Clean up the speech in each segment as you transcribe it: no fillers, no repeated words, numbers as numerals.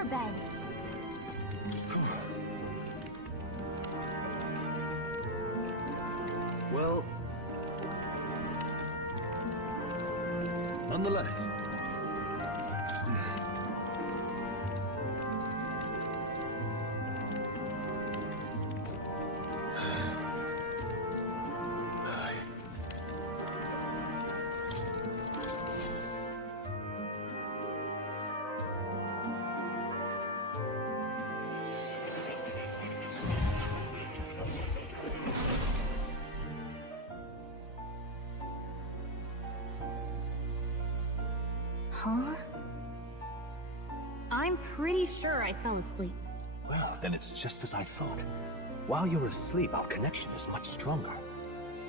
for bed. Well, nonetheless. Huh? I'm pretty sure I fell asleep. Well, then it's just as I thought. While you're asleep, our connection is much stronger.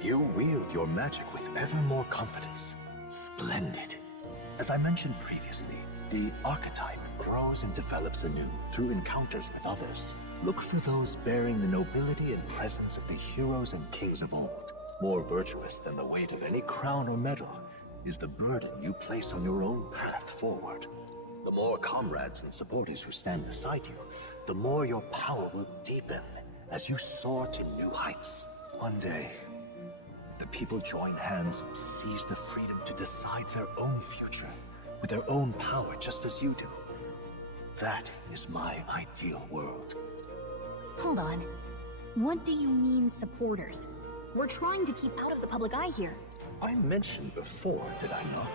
You wield your magic with ever more confidence. Splendid. As I mentioned previously, the archetype grows and develops anew through encounters with others. Look for those bearing the nobility and presence of the heroes and kings of old. More virtuous than the weight of any crown or medal is the burden you place on your own path forward. The more comrades and supporters who stand beside you, the more your power will deepen as you soar to new heights. One day, the people join hands and seize the freedom to decide their own future with their own power, just as you do. That is my ideal world. Hold on. What do you mean, supporters? We're trying to keep out of the public eye here. I mentioned before, did I not?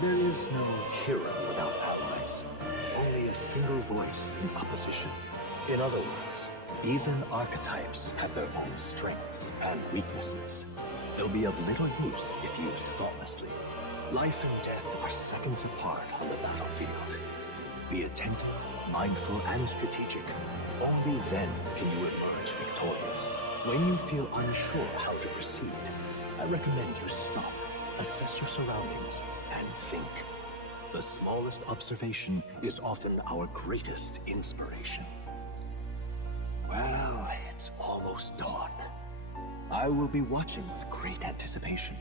There is no hero without allies. Only a single voice in opposition. In other words, even archetypes have their own strengths and weaknesses. They'll be of little use if used thoughtlessly. Life and death are seconds apart on the battlefield. Be attentive, mindful, and strategic. Only then can you emerge victorious. When you feel unsure how to proceed, I recommend you stop, assess your surroundings, and think. The smallest observation is often our greatest inspiration. Well, it's almost dawn. I will be watching with great anticipation.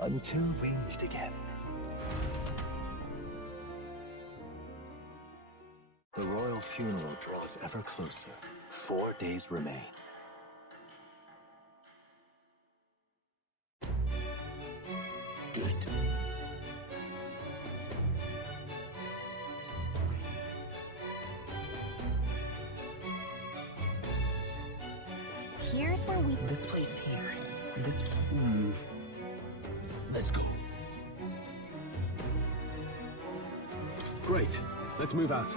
Until we meet again. The royal funeral draws ever closer. 4 days remain. Good. Here's where we... This place here. This... Let's go. Great. Let's move out.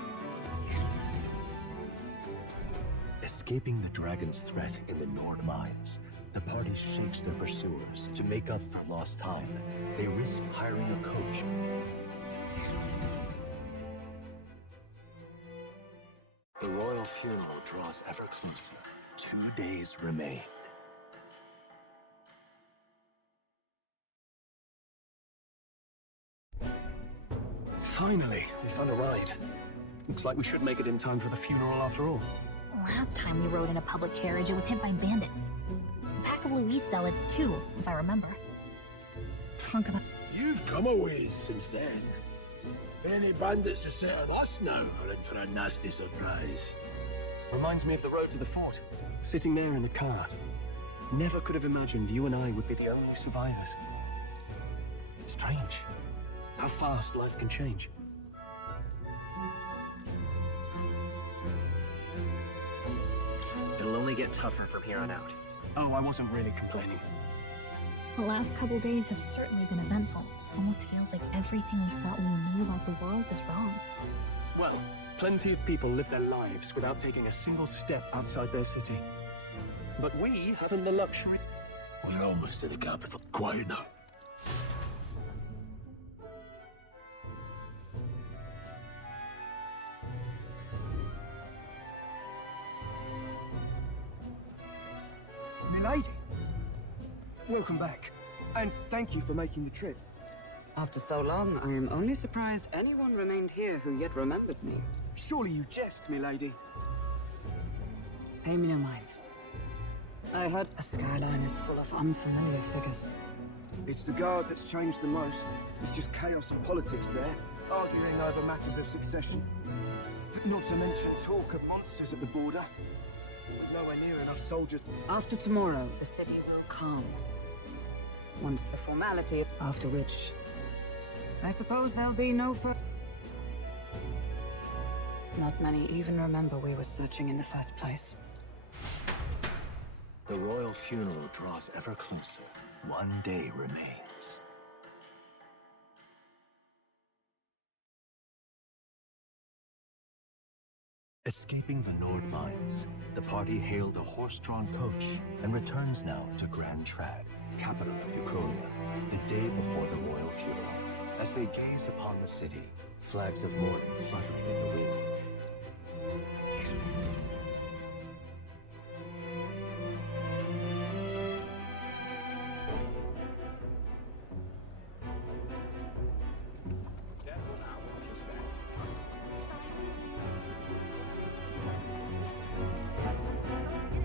Escaping the dragon's threat in the Nord mines, the party shakes their pursuers. To make up for lost time, they risk hiring a coach. The royal funeral draws ever closer. 2 days remain. Finally, we found a ride. Looks like we should make it in time for the funeral after all. Last time we rode in a public carriage, it was hit by bandits. A pack of Louise zealots, too, if I remember. Talk about... You've come a ways since then. Any bandits who set on us now are in for a nasty surprise. Reminds me of the road to the fort. Sitting there in the cart. Never could have imagined you and I would be the only survivors. Strange. How fast life can change. It'll only get tougher from here on out. Oh, I wasn't really complaining. The last couple days have certainly been eventful. Almost feels like everything we thought we knew about the world was wrong. Well, plenty of people live their lives without taking a single step outside their city. But we haven't the luxury. We're almost to the capital. Quiet now. Milady, welcome back, and thank you for making the trip. After so long, I am only surprised anyone remained here who yet remembered me. Surely you jest, milady. Pay me no mind. I heard a skyline is full of unfamiliar figures. It's the guard that's changed the most. It's just chaos and politics there, arguing over matters of succession. Not to mention talk of monsters at the border. With nowhere near enough soldiers. After tomorrow, the city will calm. Once the formality, after which, I suppose there'll be no further. Not many even remember we were searching in the first place. The royal funeral draws ever closer. One day remains. Escaping the Nord mines, the party hailed a horse-drawn coach and returns now to Grand Trad, capital of Uchronia, the day before the royal funeral. As they gaze upon the city, flags of mourning fluttering in the wind.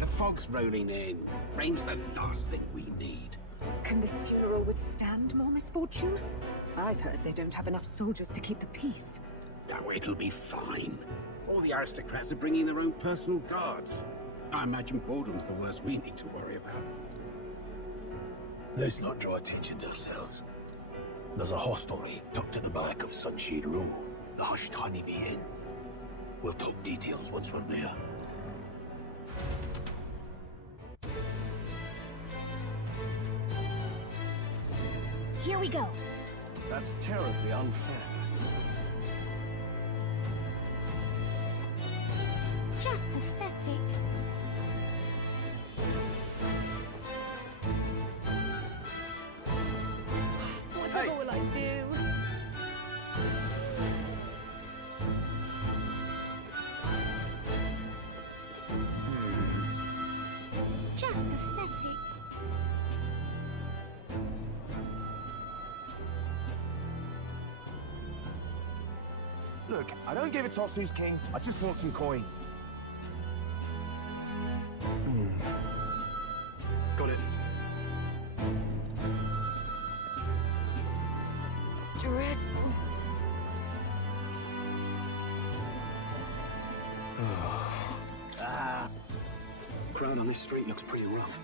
The fog's rolling in. Rain's the last thing we need. Can this funeral withstand more misfortune? I've heard they don't have enough soldiers to keep the peace. Oh, it'll be fine. All the aristocrats are bringing their own personal guards. I imagine boredom's the worst we need to worry about. Let's not draw attention to ourselves. There's a hostelry tucked in the back of Sunshade Row, the Hushed Honeybee Inn. We'll talk details once we're there. Here we go. That's terribly unfair. Just pathetic. Whatever will I do? Just pathetic. Look, I don't give a toss who's king. I just want some coin. Got it. Dreadful. Crowd on this street looks pretty rough.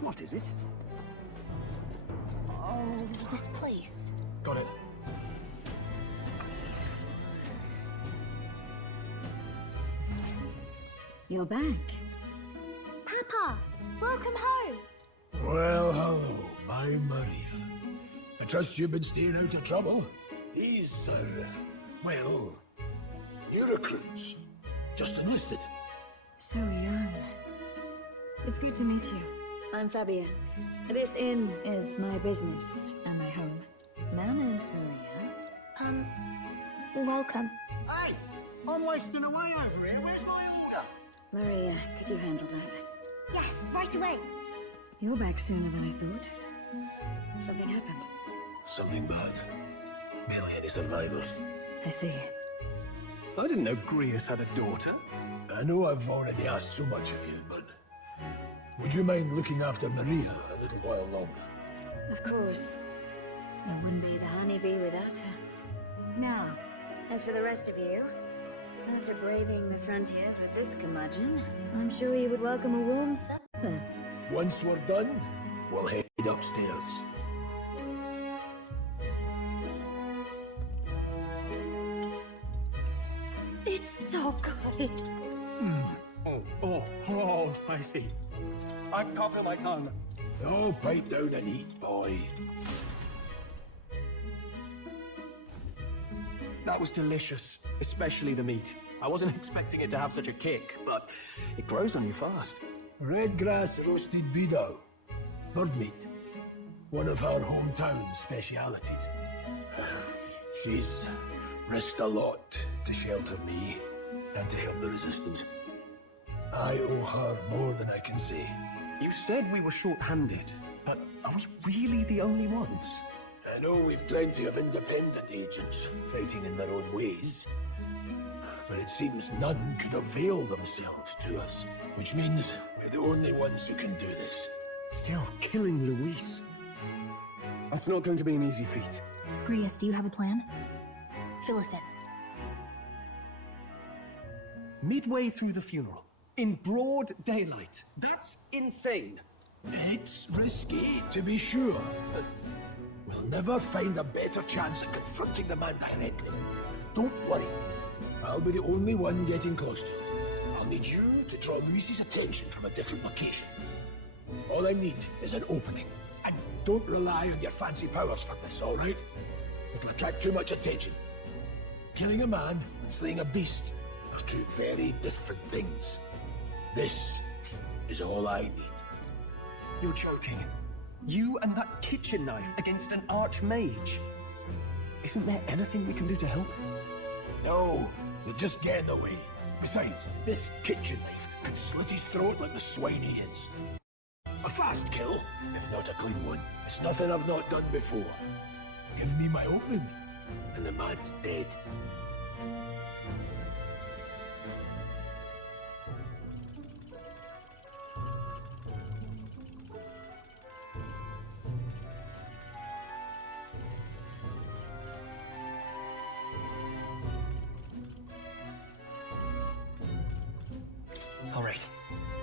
What is it? Oh, this place. Got it. You're back. Papa, welcome home. Well, hello, my Maria. I trust you've been staying out of trouble. These are, well, new recruits. Just enlisted. So young. It's good to meet you. I'm Fabienne. This inn is my business and my home. Manners, Maria. Welcome. Hey, I'm wasting away over here. Where's my order? Maria, could you handle that? Yes, right away. You're back sooner than I thought. Something happened. Something bad. Barely any survivors. I see. I didn't know Grius had a daughter. I know I've already asked so much of you, but would you mind looking after Maria a little while longer? Of course. I wouldn't be the honeybee without her. Now, as for the rest of you, after braving the frontiers with this curmudgeon, I'm sure you would welcome a warm supper. Once we're done, we'll head upstairs. It's so good. Oh, spicy. I cough in my tongue. Oh, pipe down and eat, boy. That was delicious, especially the meat. I wasn't expecting it to have such a kick, but it grows on you fast. Red grass roasted beedow. Bird meat. One of our hometown specialities. She's risked a lot to shelter me and to help the resistance. I owe her more than I can say. You said we were short-handed, but are we really the only ones? I know we've plenty of independent agents fighting in their own ways. but it seems none could avail themselves to us, which means we're the only ones who can do this. Still, killing Luis. That's not going to be an easy feat. Grius, do you have a plan? Fill us in. Midway through the funeral, in broad daylight. That's insane. It's risky, to be sure, but we'll never find a better chance at confronting the man directly. Don't worry. I'll be the only one getting close to him. I'll need you to draw Luis's attention from a different location. All I need is an opening. And don't rely on your fancy powers for this, all right? It'll attract too much attention. Killing a man and slaying a beast are two very different things. This is all I need. You're joking. You and that kitchen knife against an archmage. Isn't there anything we can do to help? No, we'll just get in the way. Besides, this kitchen knife could slit his throat like the swine he is. A fast kill, if not a clean one. It's nothing I've not done before. Give me my opening, and the man's dead. All right.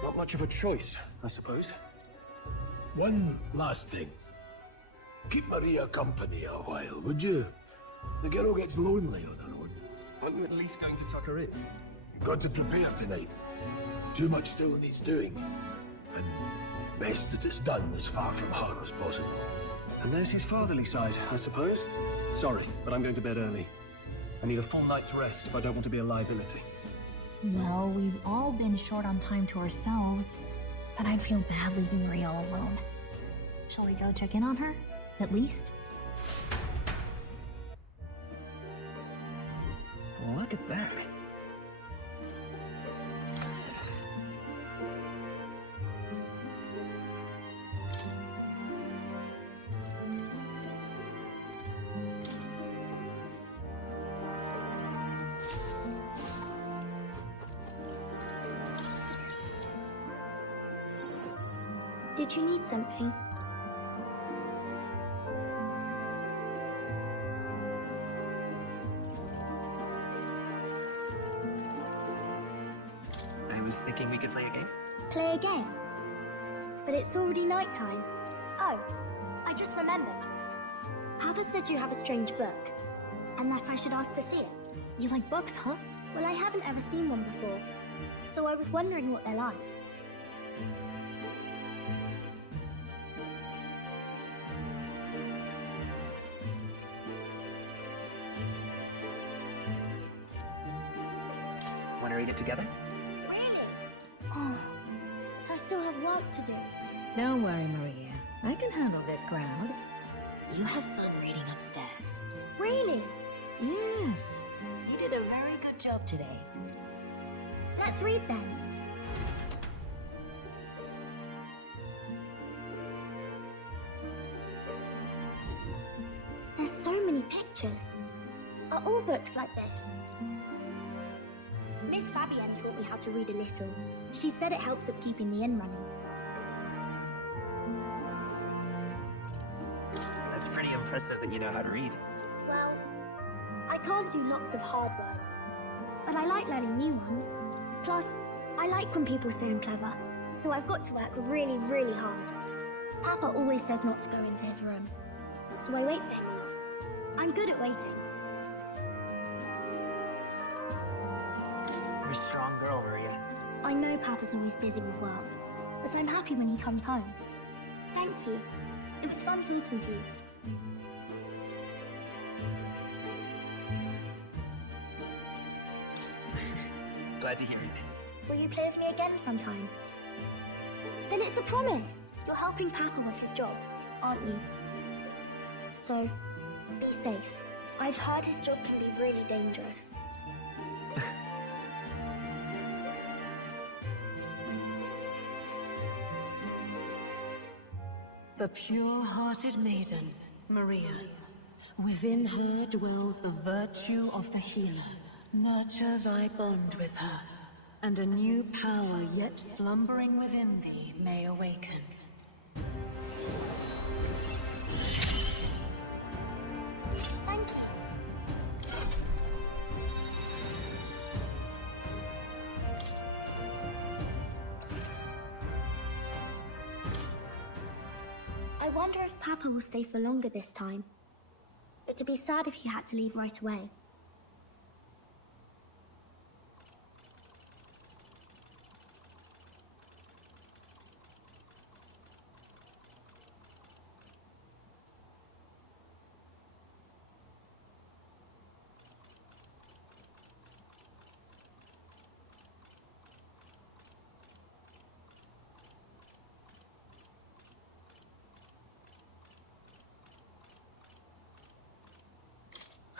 Not much of a choice, I suppose. One last thing. Keep Maria company a while, would you? The girl gets lonely on her own. Aren't you at least going to tuck her in? You've got to prepare tonight. Too much still needs doing. And best that it's done as far from her as possible. And there's his fatherly side, I suppose. Sorry, but I'm going to bed early. I need a full night's rest if I don't want to be a liability. Well, we've all been short on time to ourselves, but I'd feel bad leaving Maria all alone. Shall we go check in on her? At least? Look at that. Did you need something? I was thinking we could play a game. Play again? But it's already nighttime. Oh, I just remembered. Papa said you have a strange book, and that I should ask to see it. You like books, huh? Well, I haven't ever seen one before, so I was wondering what they're like. Want to read it together? Really? Oh, but I still have work to do. Don't worry, Maria. I can handle this crowd. You have fun reading upstairs. Really? Yes. You did a very good job today. Let's read then. There's so many pictures. Are all books like this? Miss Fabienne taught me how to read a little. She said it helps with keeping the inn running. That's pretty impressive that you know how to read. Well, I can't do lots of hard words, but I like learning new ones. Plus, I like when people say I'm clever, so I've got to work really, really hard. Papa always says not to go into his room, so I wait for him. I'm good at waiting. You're a strong girl, Maria. I know Papa's always busy with work, but I'm happy when he comes home. Thank you. It was fun talking to you. Glad to hear it. Will you play with me again sometime? Then it's a promise. You're helping Papa with his job, aren't you? So, be safe. I've heard his job can be really dangerous. The pure-hearted maiden, Maria. Within her dwells the virtue of the healer, Nurture thy bond with her, and a new power yet slumbering within thee may awaken. Thank you. I wonder if Papa will stay for longer this time. It'd be sad if he had to leave right away.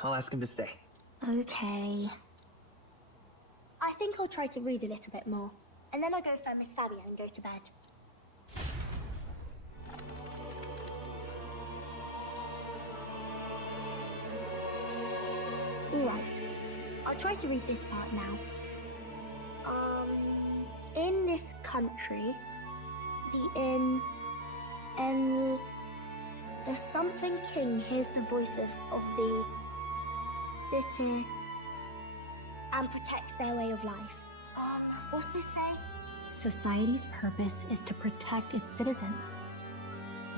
I'll ask him to stay. Okay. I think I'll try to read a little bit more, and then I'll go find Miss Fabia and go to bed. Alright, I'll try to read this part now. In this country, the something king hears the voices of the city and protects their way of life. What's this say? Society's purpose is to protect its citizens.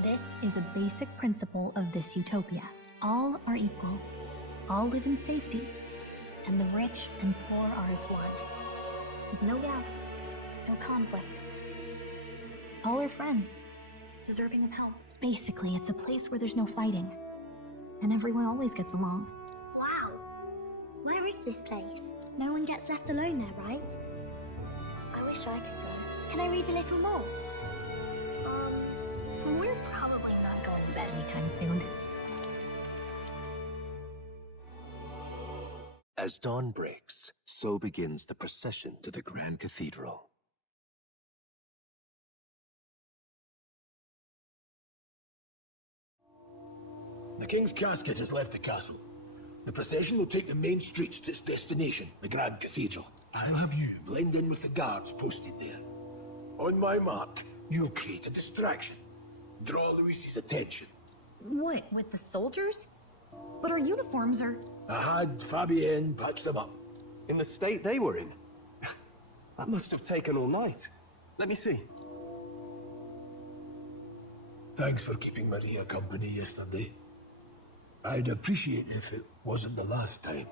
This is a basic principle of this utopia. All are equal. All live in safety. And the rich and poor are as one. With no gaps, no conflict. All are friends, deserving of help. Basically, it's a place where there's no fighting. And everyone always gets along. Wow. Where is this place? No one gets left alone there, right? I wish I could go. Can I read a little more? We're probably not going to bed anytime soon. As dawn breaks, so begins the procession to the Grand Cathedral. The King's casket has left the castle. The procession will take the main streets to its destination, the Grand Cathedral. I'll have you blend in with the guards posted there. On my mark, you'll create a distraction. Draw Luis's attention. What, with the soldiers? But our uniforms are... I had Fabienne patch them up. In the state they were in? That must have taken all night. Let me see. Thanks for keeping Maria company yesterday. I'd appreciate if it wasn't the last time.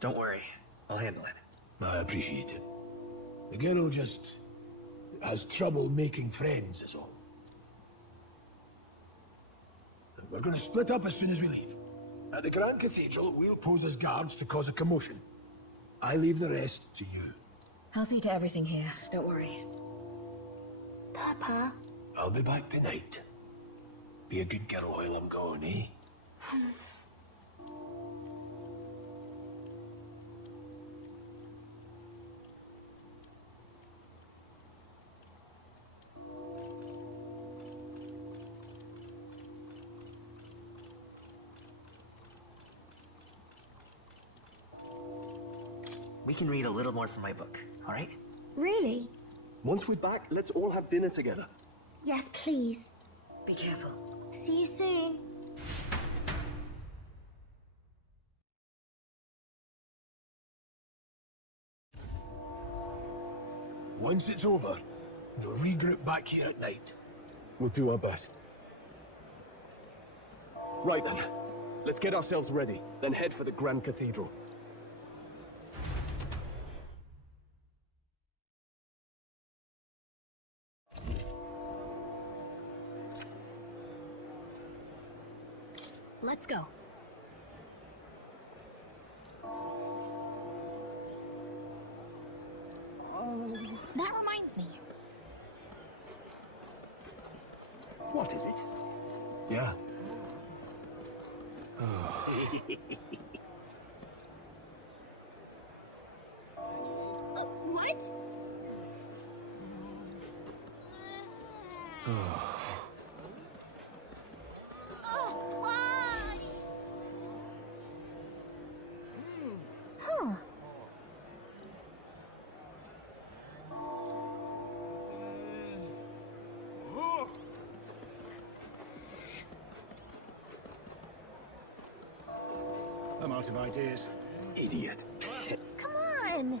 Don't worry. I'll handle it. I appreciate it. The girl just has trouble making friends, is all. We're going to split up as soon as we leave. At the Grand Cathedral, we'll pose as guards to cause a commotion. I leave the rest to you. I'll see to everything here. Don't worry. Papa. I'll be back tonight. Be a good girl while I'm gone, eh? We can read a little more from my book, all right? Really? Once we're back, let's all have dinner together. Yes, please. Be careful. See you soon. Once it's over, we'll regroup back here at night. We'll do our best. Right then. Let's get ourselves ready, then head for the Grand Cathedral. Let's go. That reminds me. What is it? Yeah. What? Oh, why? Huh. I'm out of ideas. Idiot. Come on!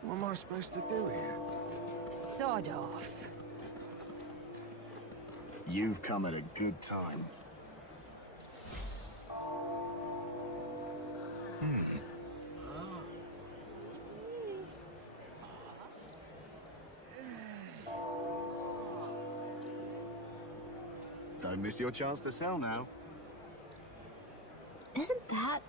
What am I supposed to do here? Sod off. You've come at a good time. Don't miss your chance to sell now. Isn't that...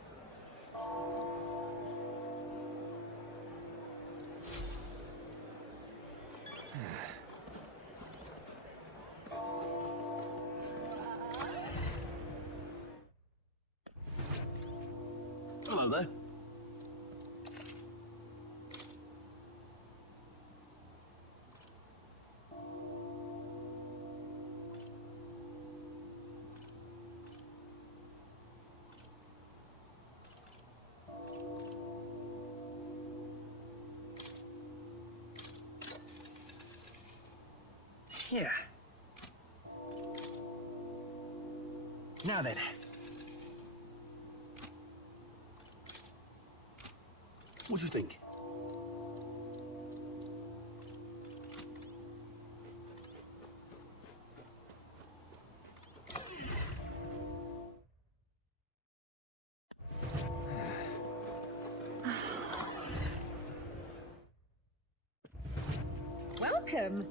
Hello there. Yeah. Now then. What'd you think? Welcome.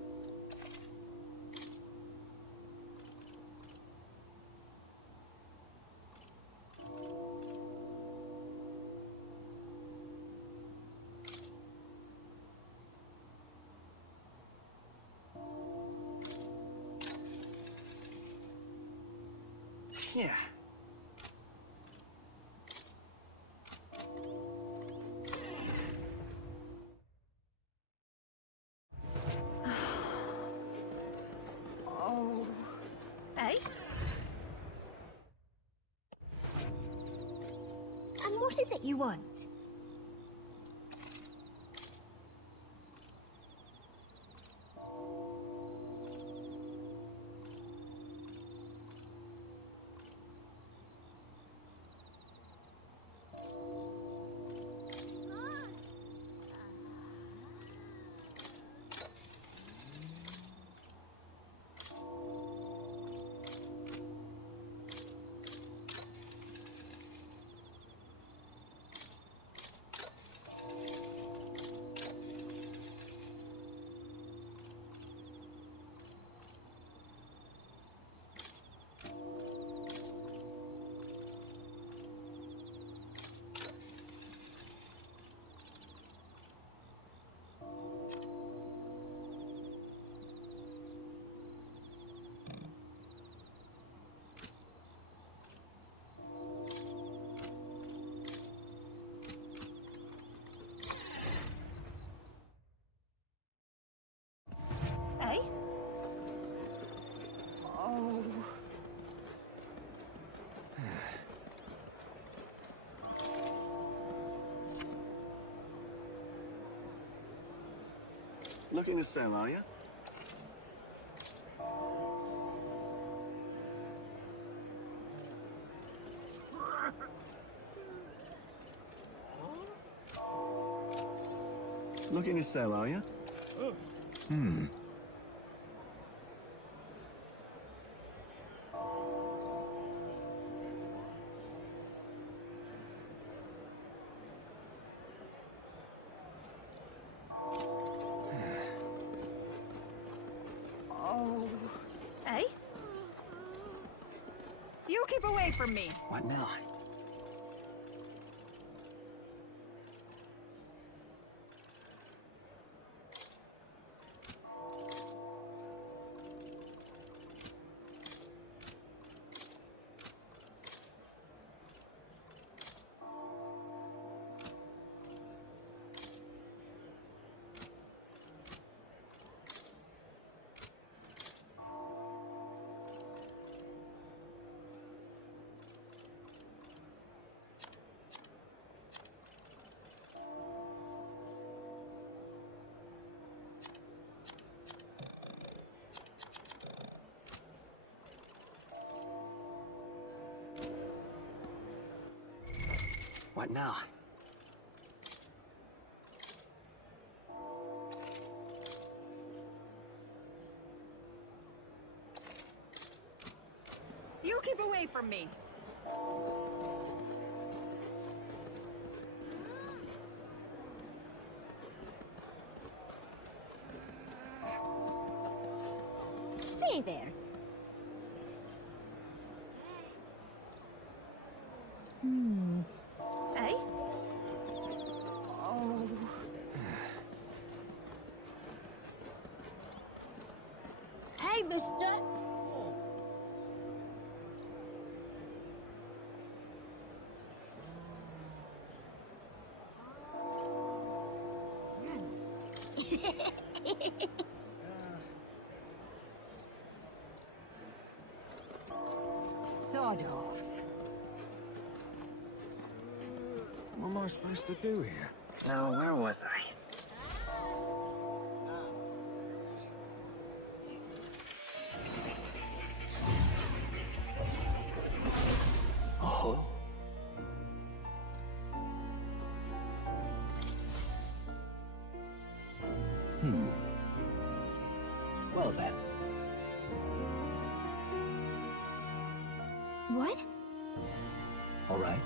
Yeah. Oh. Eh? And what is it you want? Eh? Oh. Looking to sell, are you? Looking to sell, are you? Oh. Eh? You keep away from me. What now? Right now. You keep away from me! Say there. Eh? Oh... Hey, mister! Sod off. What am I supposed to do here? Now, where was I? Oh? Well then. What? All right.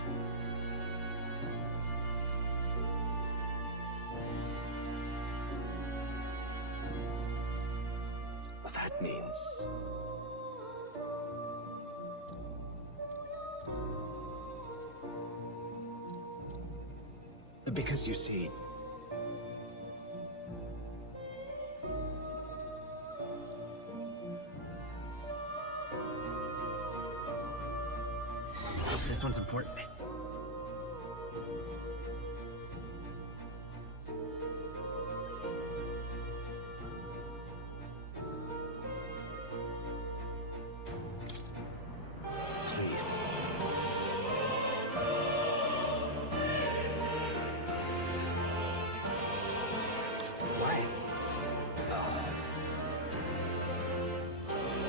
That means... Because you see... This one's important. Please. Why?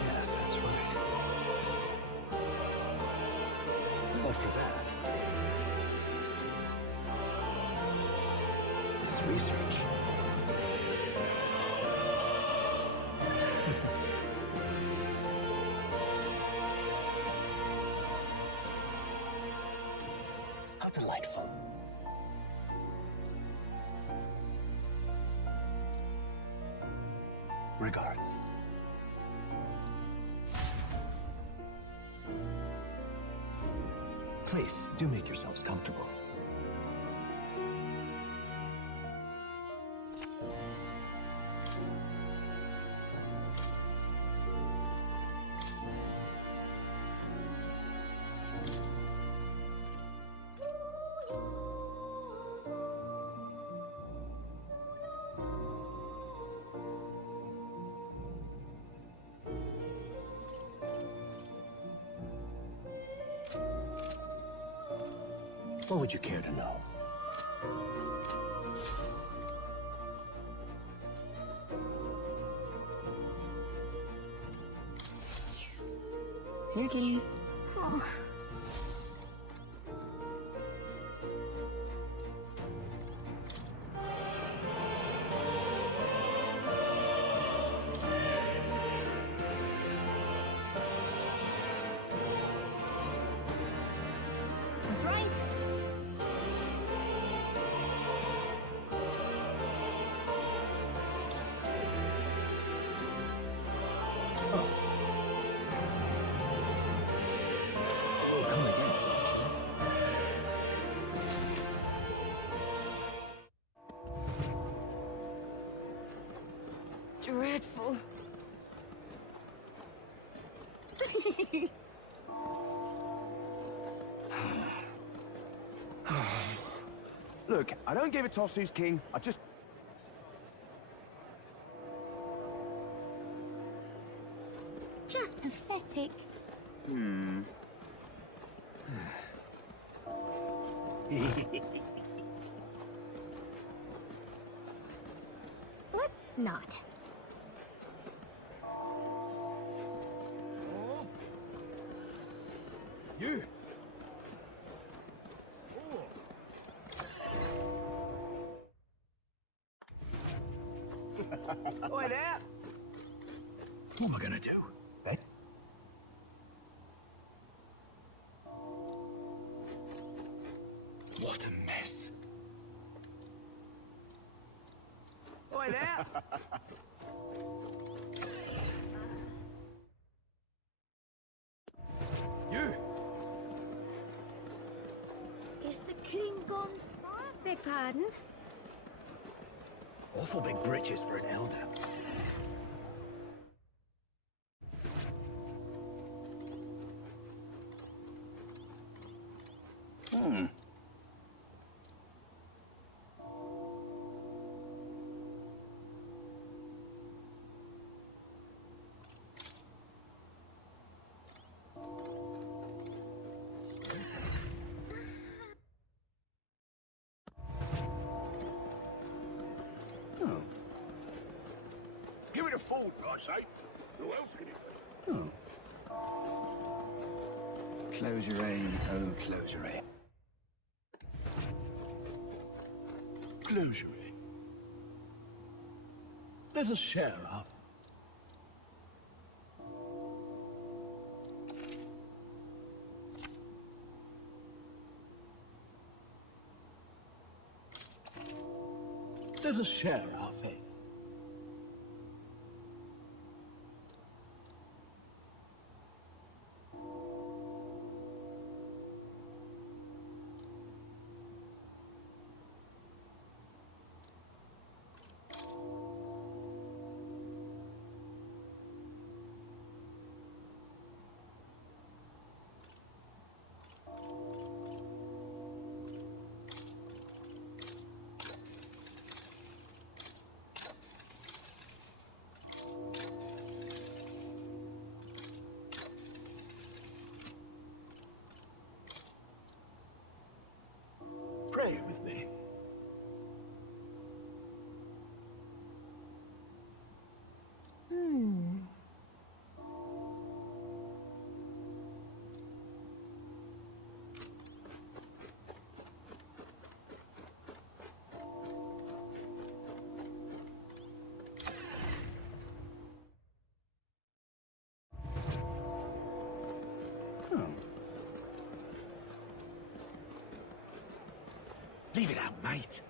Yes, that's right. But for that... This research... How delightful. Regards. Please, do make yourselves comfortable. What would you care to know? Ricky. Oh. That's right. Come again. Dreadful. Look, I don't give a toss who's king. I just... Just pathetic. Let's not. You! Oi there! What am I gonna do? Bet? What a mess. Oi there! You! Is the king gone? Beg pardon? Awful big britches for an elder. Give it a food, I say. Who else can it be? Close your aim, oh, close your aim. Close your eye. Let us share our... Let us share our faith. Pray with me. Leave it out, mate.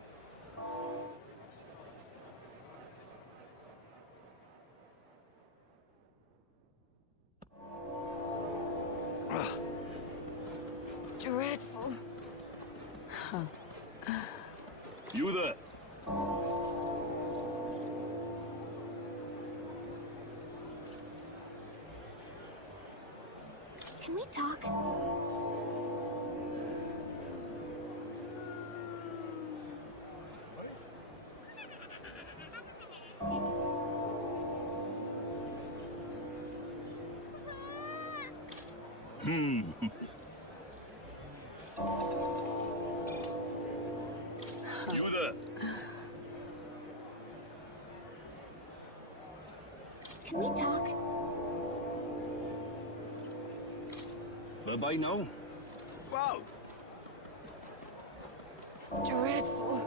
Dreadful. You there? Can we talk? You there? Can we talk? Bye-bye now. Whoa! Dreadful.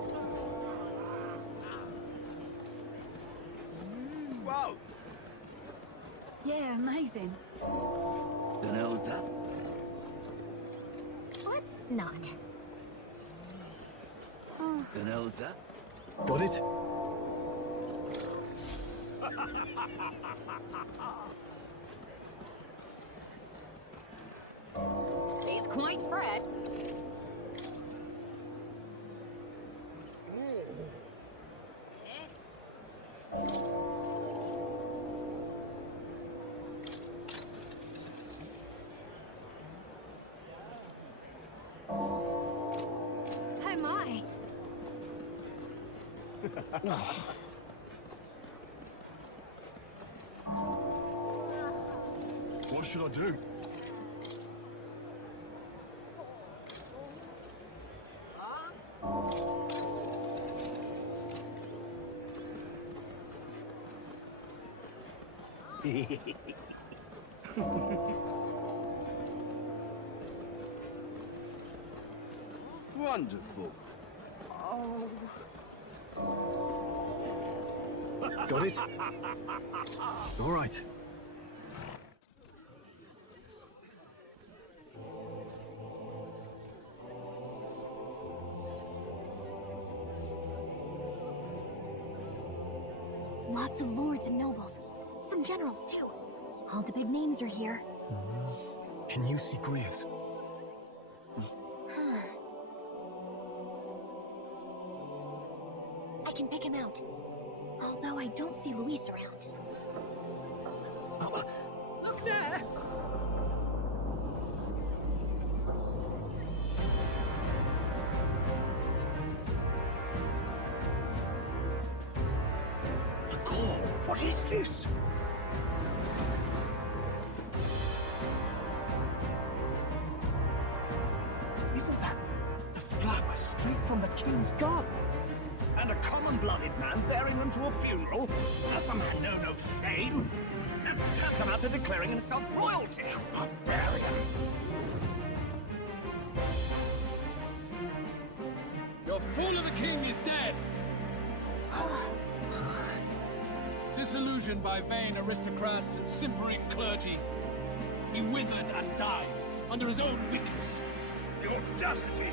Whoa! Yeah, amazing. An elder? Let's not. An elder? Got it? He's quite Fred. Oh my. What should I do? Wonderful. Oh. Got it? All right. Lots of lords and nobles. Some generals, too. All the big names are here. Can you see Grias? I can pick him out. Although I don't see Luis around. Look there! What is this? Isn't that the flower straight from the king's garden? And a common-blooded man bearing them to a funeral? Does the man know no shame? It's tantamount to declaring himself royalty. Barbarian! Your fool of a king is dead! Disillusioned by vain aristocrats and simpering clergy, he withered and died under his own weakness. The audacity!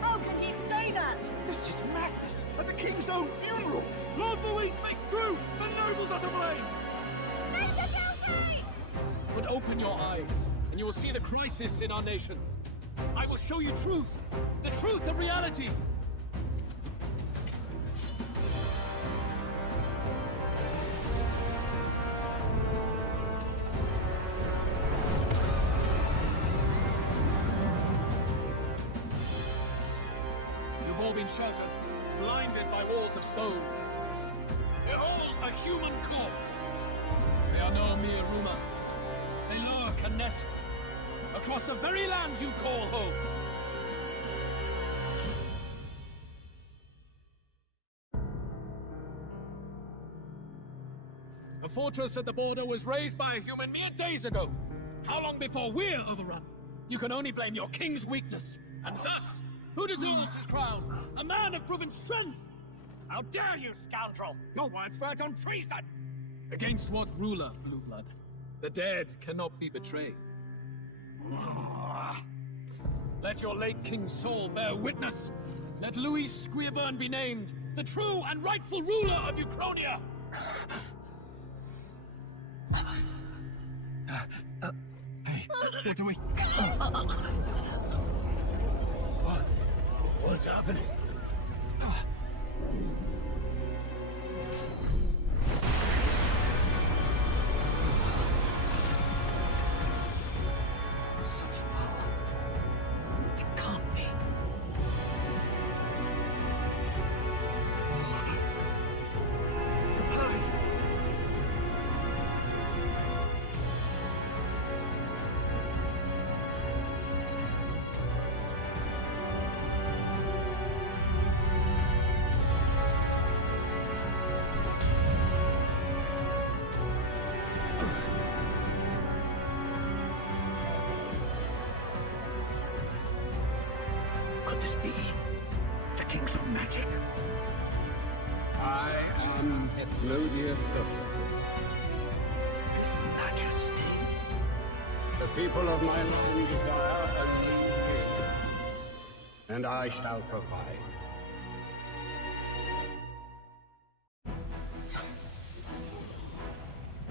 How can he say that? This is madness! At the king's own funeral! Lord Luis makes true! The nobles are to blame! Mr. Guilty! But open your eyes, and you will see the crisis in our nation. I will show you truth! The truth of reality! Sheltered, blinded by walls of stone. Behold a human corpse! They are no mere rumor. They lurk and nest across the very land you call home. The fortress at the border was raised by a human mere days ago. How long before we're overrun? You can only blame your king's weakness, and thus, who deserves his crown? A man of proven strength! How dare you, scoundrel! Your words verge on treason! Against what ruler, Blue Blood? The dead cannot be betrayed. Let your late king's soul bear witness. Let Luis Squeerburn be named the true and rightful ruler of Uchronia! Hey, what do we... What's happening? Such power. It can't be. The palace! Could this be the king's own magic? I am Ephlodius V. His Majesty? The people of my land desire a new king, and I shall provide.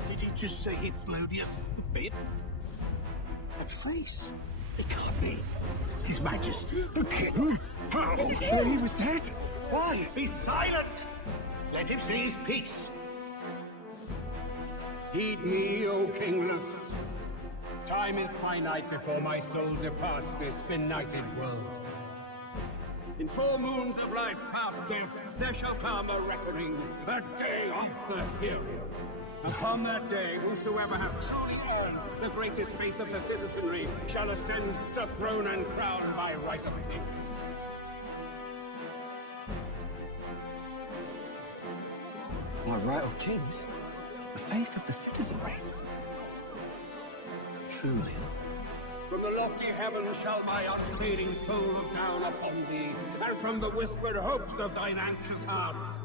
Did he just say Ephlodius V? That face? It can't be. His Majesty, the king? How? He was dead? Why? Be silent! Let him see his peace. Heed me, O kingless. Time is finite before my soul departs this benighted world. In 4 moons of life past death, there shall come a reckoning, a day of the hero. Upon that day, whosoever hath truly earned the greatest faith of the citizenry shall ascend to throne and crown by right of kings. By right of kings? The faith of the citizenry? Truly. From the lofty heavens shall my unfading soul look down upon thee, and from the whispered hopes of thine anxious hearts,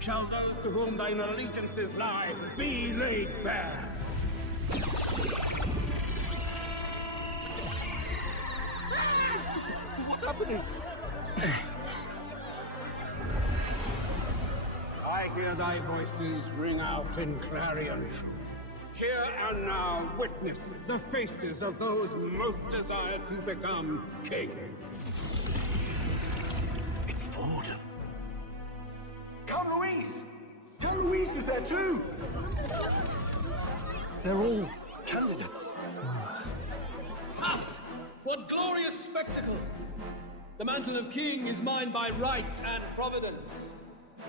shall those to whom thine allegiances lie be laid bare. What's happening? I hear thy voices ring out in clarion truth. Here and now witness the faces of those most desired to become king. It's Ford. Count Luis! Count Luis is there too! They're all candidates. Ah! What glorious spectacle! The mantle of king is mine by rights and providence.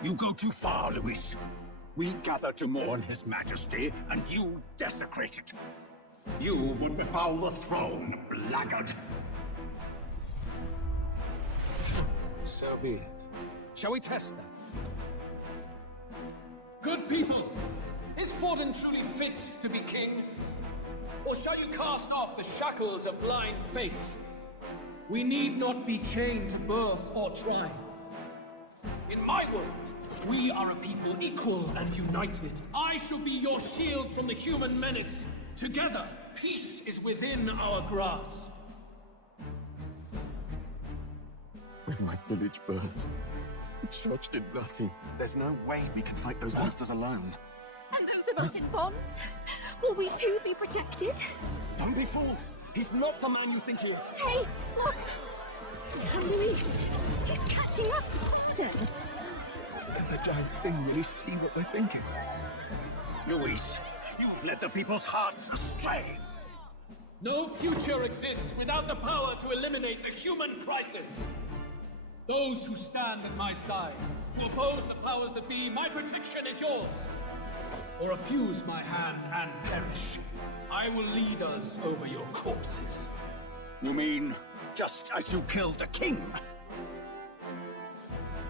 You go too far, Luis. We gather to mourn his majesty, and you desecrate it. You would befoul the throne, blackguard. So be it. Shall we test that? Good people, is Forden truly fit to be king? Or shall you cast off the shackles of blind faith? We need not be chained to birth or trial. In my world, we are a people equal and united. I shall be your shield from the human menace. Together, peace is within our grasp. When my village burned, the church did nothing. There's no way we can fight those monsters alone. And those of us in bonds? Will we too be protected? Don't be fooled. He's not the man you think he is. Hey, look! Count Luis, he's catching up to Forden. Can the giant thing really see what we're thinking? Luis, you've led the people's hearts astray. No future exists without the power to eliminate the human crisis. Those who stand at my side, who oppose the powers that be, my protection is yours. Or refuse my hand and perish. I will lead us over your corpses. You mean, just as you killed the king?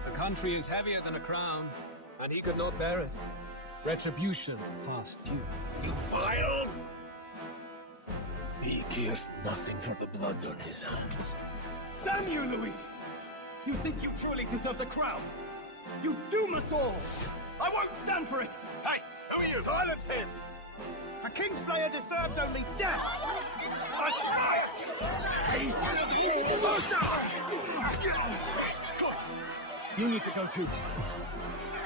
A country is heavier than a crown, and he could not bear it. Retribution past due. You vile! He cares nothing for the blood on his hands. Damn you, Luis! You think you truly deserve the crown? You doom us all! I won't stand for it! Hey, who are you? Silence him! A Kingslayer deserves only death! Hey! You need to go too.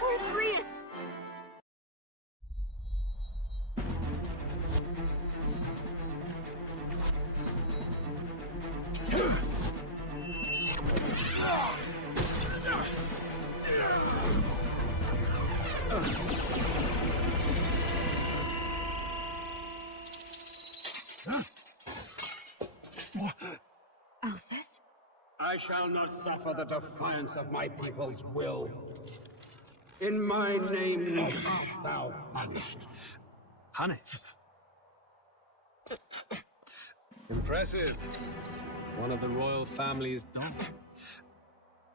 Where's Brius? Alsus? I shall not suffer the defiance of my people's will. In my name art thou punished. Punished? Impressive. One of the royal family's done.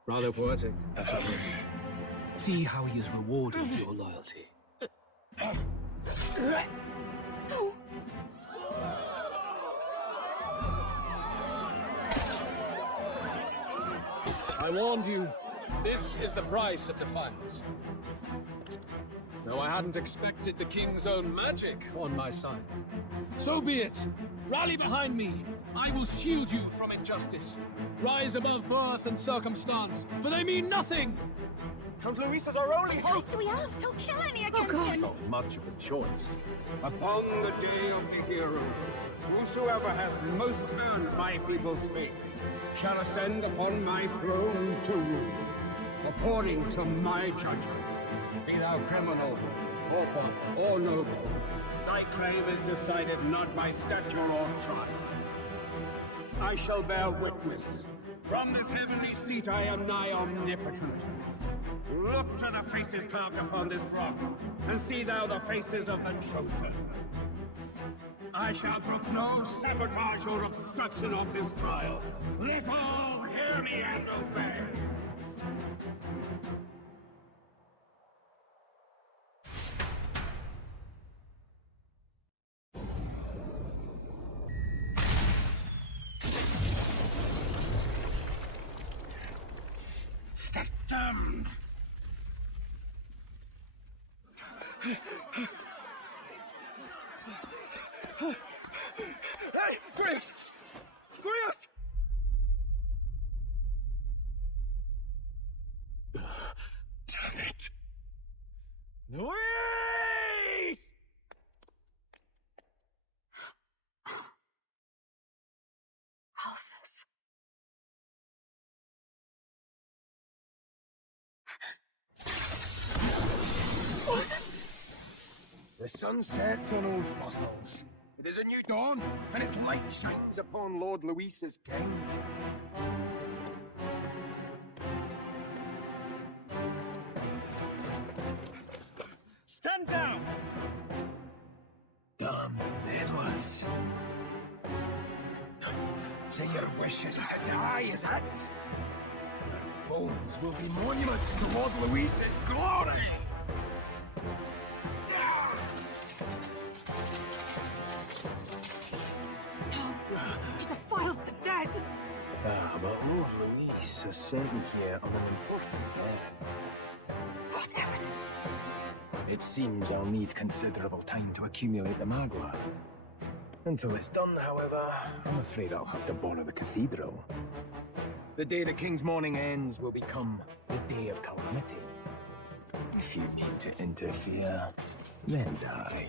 Rather poetic, I suppose. See how he has rewarded your loyalty. I warned you. This is the price of defiance. Though I hadn't expected the king's own magic on my side. So be it. Rally behind me. I will shield you from injustice. Rise above birth and circumstance, for they mean nothing. Count Luis is our only What choice do we have? He'll kill any against him! Not much of a choice. Upon the day of the hero, whosoever has most earned my people's faith shall ascend upon my throne to rule, according to my judgment. Be thou criminal, pauper, or noble, thy claim is decided not by stature or trial. I shall bear witness. From this heavenly seat I am nigh omnipotent. Look to the faces carved upon this rock, and see thou the faces of the chosen. I shall brook no sabotage or obstruction of this trial. Let all hear me and obey. Hey, Grace! Grace! Damn it! Louise! Houses. The sun sets on old fossils. It is a new dawn, and its light shines upon Lord Luis's king. Stand down! Damned meddlers. So your wish is to die, is it? Your bones will be monuments to Lord Luis's glory! He's a fight the dead! But Lord Luis has sent me here on an important errand. What errand? It seems I'll need considerable time to accumulate the magla. Until it's done, however, I'm afraid I'll have to borrow the cathedral. The day the king's mourning ends will become the day of calamity. If you need to interfere, then die.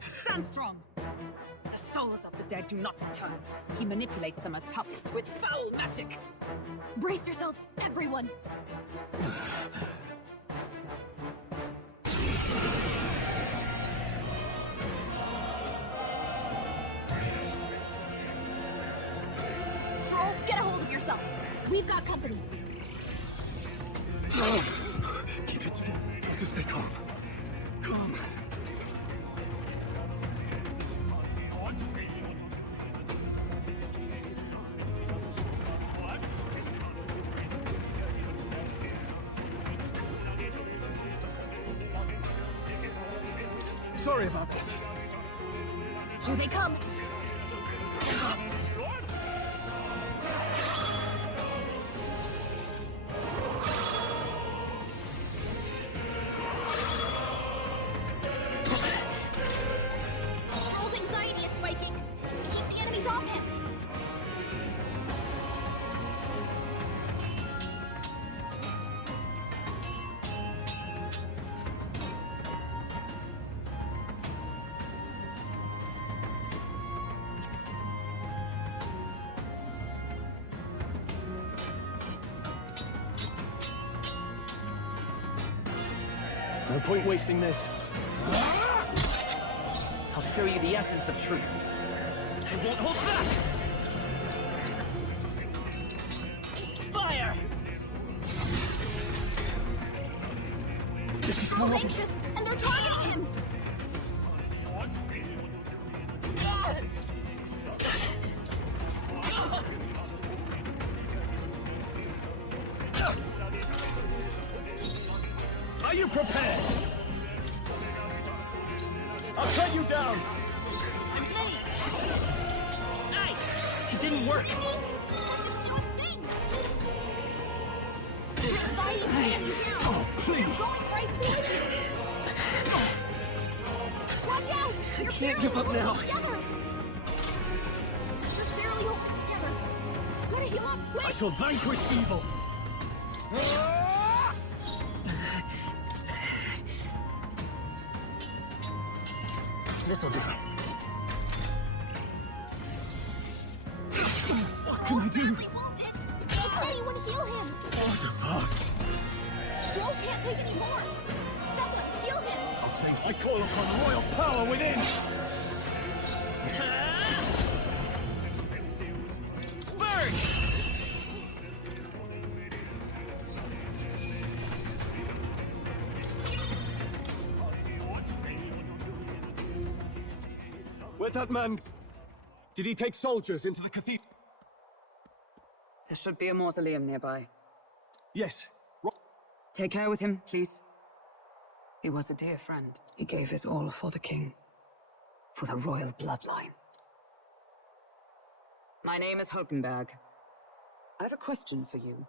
Stand strong! The souls of the dead do not return. He manipulates them as puppets with foul magic! Brace yourselves, everyone! Stroll, get a hold of yourself! We've got company! Keep it together. Just stay calm. Calm. Sorry about that. Here they come! Stroll's anxiety is spiking! Keep the enemies off him! No point wasting this. I'll show you the essence of truth. I won't hold back! Fire! Stroll's anxious, and they're targeting him! Are you prepared? I'll cut you down! I'm late! Nice! It didn't work! Oh, please! Watch out! I can't give up now. You're barely holding it together. Gotta heal up, quick! I shall vanquish evil! This'll do. What can I do? Can anyone heal him? Oh, the fast. Stroll can't take any more. Someone heal him. I'll say I call upon royal power within. Burn! Where'd that man... Did he take soldiers into the cathedral? There should be a mausoleum nearby. Yes. Take care with him, please. He was a dear friend. He gave his all for the king. For the royal bloodline. My name is Hulkenberg. I have a question for you.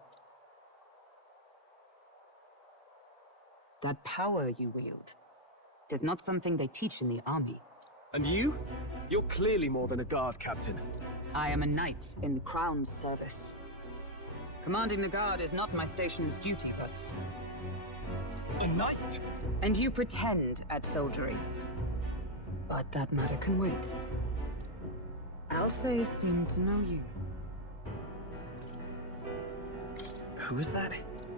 That power you wield, it is not something they teach in the army. And you? You're clearly more than a guard captain. I am a knight in the Crown's service. Commanding the guard is not my station's duty, but... A knight? And you pretend at soldiery. But that matter can wait. Alsace seemed to know you. Who is that?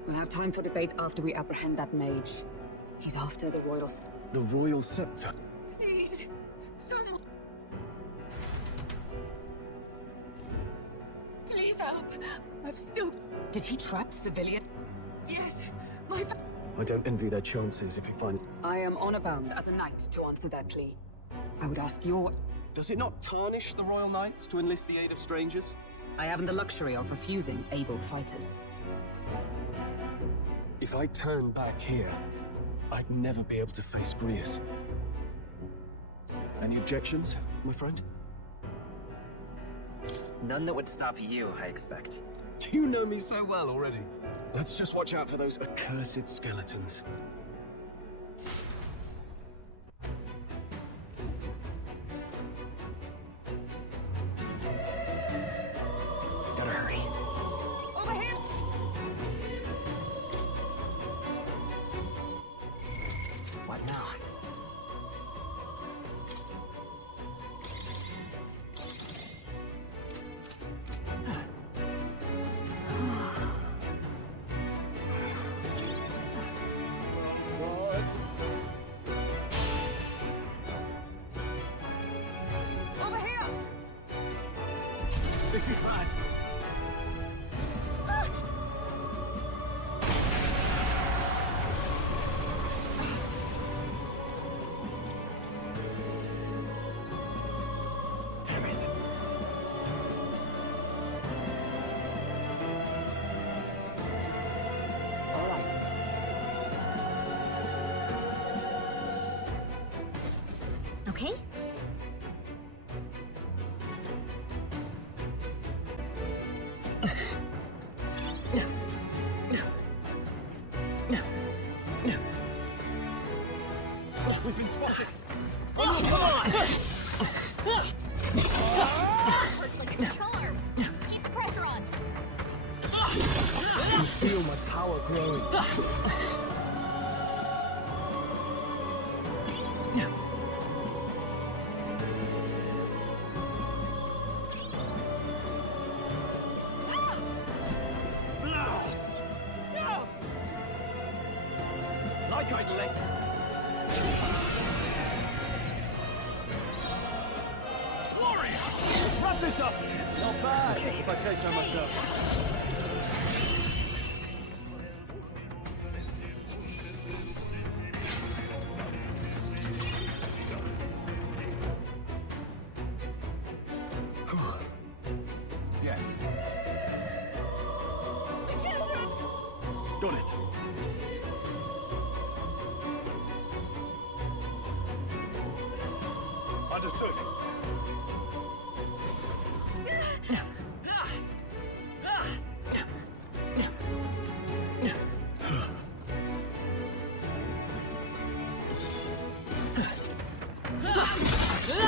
We'll have time for debate after we apprehend that mage. He's after the royal... The royal scepter? Please, someone... Please help. I've still... Did he trap civilian? Yes, my... I don't envy their chances if he finds... I am honor bound as a knight to answer their plea. I would ask your... Does it not tarnish the royal knights to enlist the aid of strangers? I haven't the luxury of refusing able fighters. If I turn back here, I'd never be able to face Grius. Any objections, my friend? None that would stop you, I expect. You know me so well already. Let's just watch out for those accursed skeletons. Gotta hurry. Over here! What now? Over here! This is bad. Damn it. All right. Okay? We've been spotted. Works like a charm. Keep the pressure on. I can feel my power growing. Blast! No! Like I'd let... Let's wrap this up! Not bad, okay, if I say so myself. Yes. The children! Got it. Understood.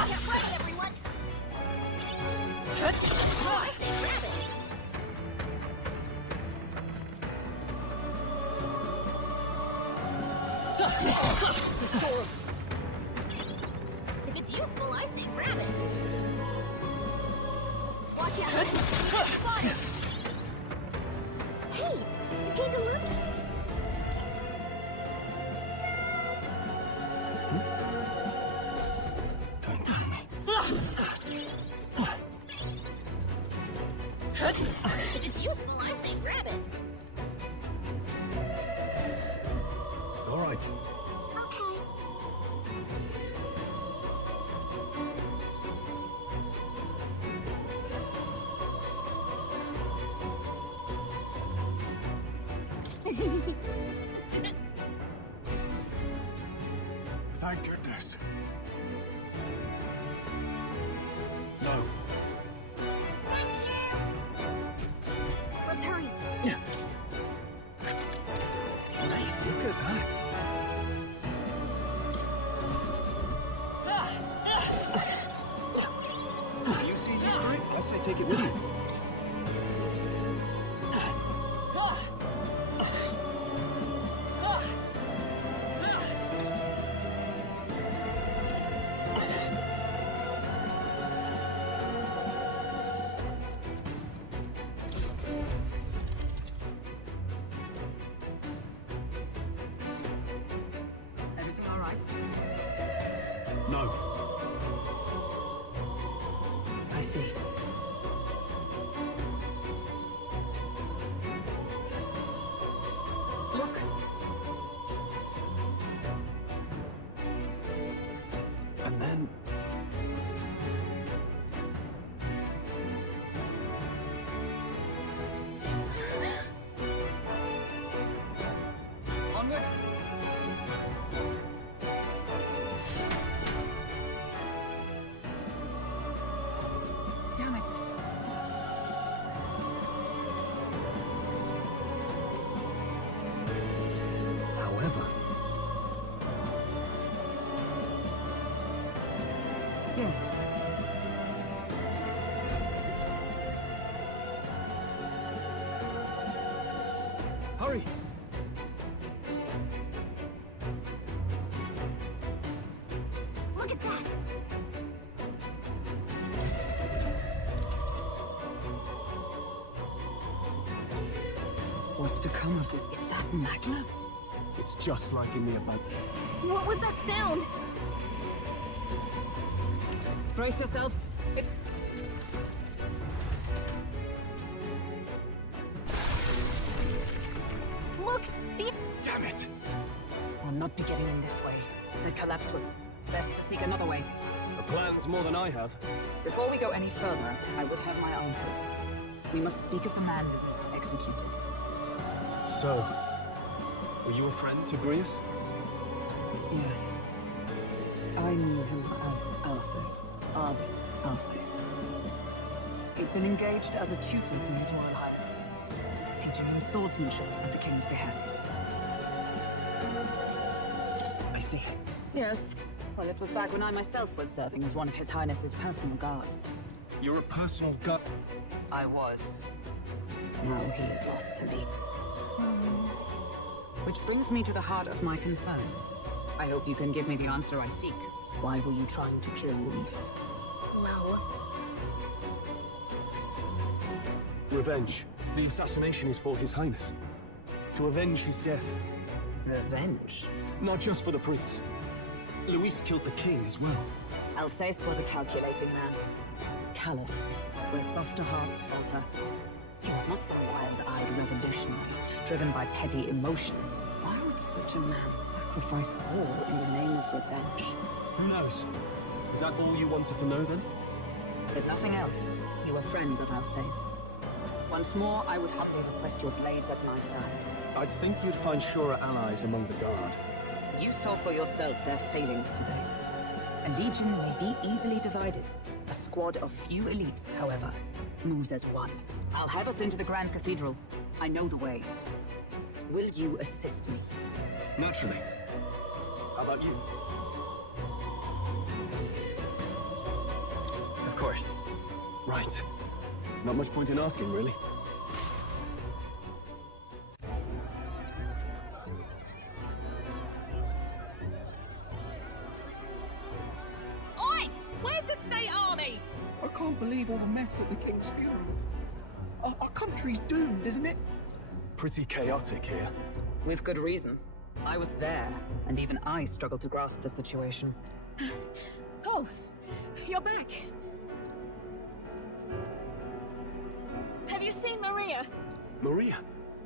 Get right, everyone! Oh, I say grab it! The swords! If it's useful, I say grab it! Watch out! Spotted! Hey! You gained a little... Don't tell me. If it's useful, I say grab it! All right. Okay. Thank goodness. No. Let's hurry! Nice. Look at that. take it with you. Everything all right? No. I see. Look! And then... Onward! Damn it! However... Yes. Hurry! Look at that! What's become of it? Is that Magla? It's just like in the abandoned. What was that sound? Brace yourselves. It's... Look! The... Damn it! We'll not be getting in this way. The collapse was... Best to seek another way. The plan's more than I have. Before we go any further, I would have my answers. We must speak of the man who was executed. So, were you a friend to Grius? Yes. I knew him as S.O.C.K.S. Arvi S.O.C.K.S. He'd been engaged as a tutor to His Royal Highness, teaching him swordsmanship at the King's behest. I see. Yes. Well, it was back when I myself was serving as one of His Highness's personal guards. You're a personal guard. I was. Now he is lost to me. Which brings me to the heart of my concern. I hope you can give me the answer I seek. Why were you trying to kill Luis? Well... Revenge. The assassination is for His Highness. To avenge his death. Revenge? Not just for the prince. Luis killed the king as well. S.O.C.K.S was a calculating man. Callous, where softer hearts falter. He was not some wild-eyed revolutionary, driven by petty emotion. Why would such a man sacrifice all in the name of revenge? Who knows? Is that all you wanted to know then? If nothing else, you were friends of S.O.C.K.S. Once more, I would humbly request your blades at my side. I'd think you'd find surer allies among the guard. You saw for yourself their failings today. A legion may be easily divided. A squad of few elites, however, moves as one. I'll have us into the Grand Cathedral. I know the way. Will you assist me? Naturally. How about you? Of course. Right. Not much point in asking, really. Oi! Where's the state army? I can't believe all the mess at the King's funeral. Our country's doomed, isn't it? Pretty chaotic here. With good reason. I was there, and even I struggled to grasp the situation. Oh, you're back. Have you seen Maria? Maria?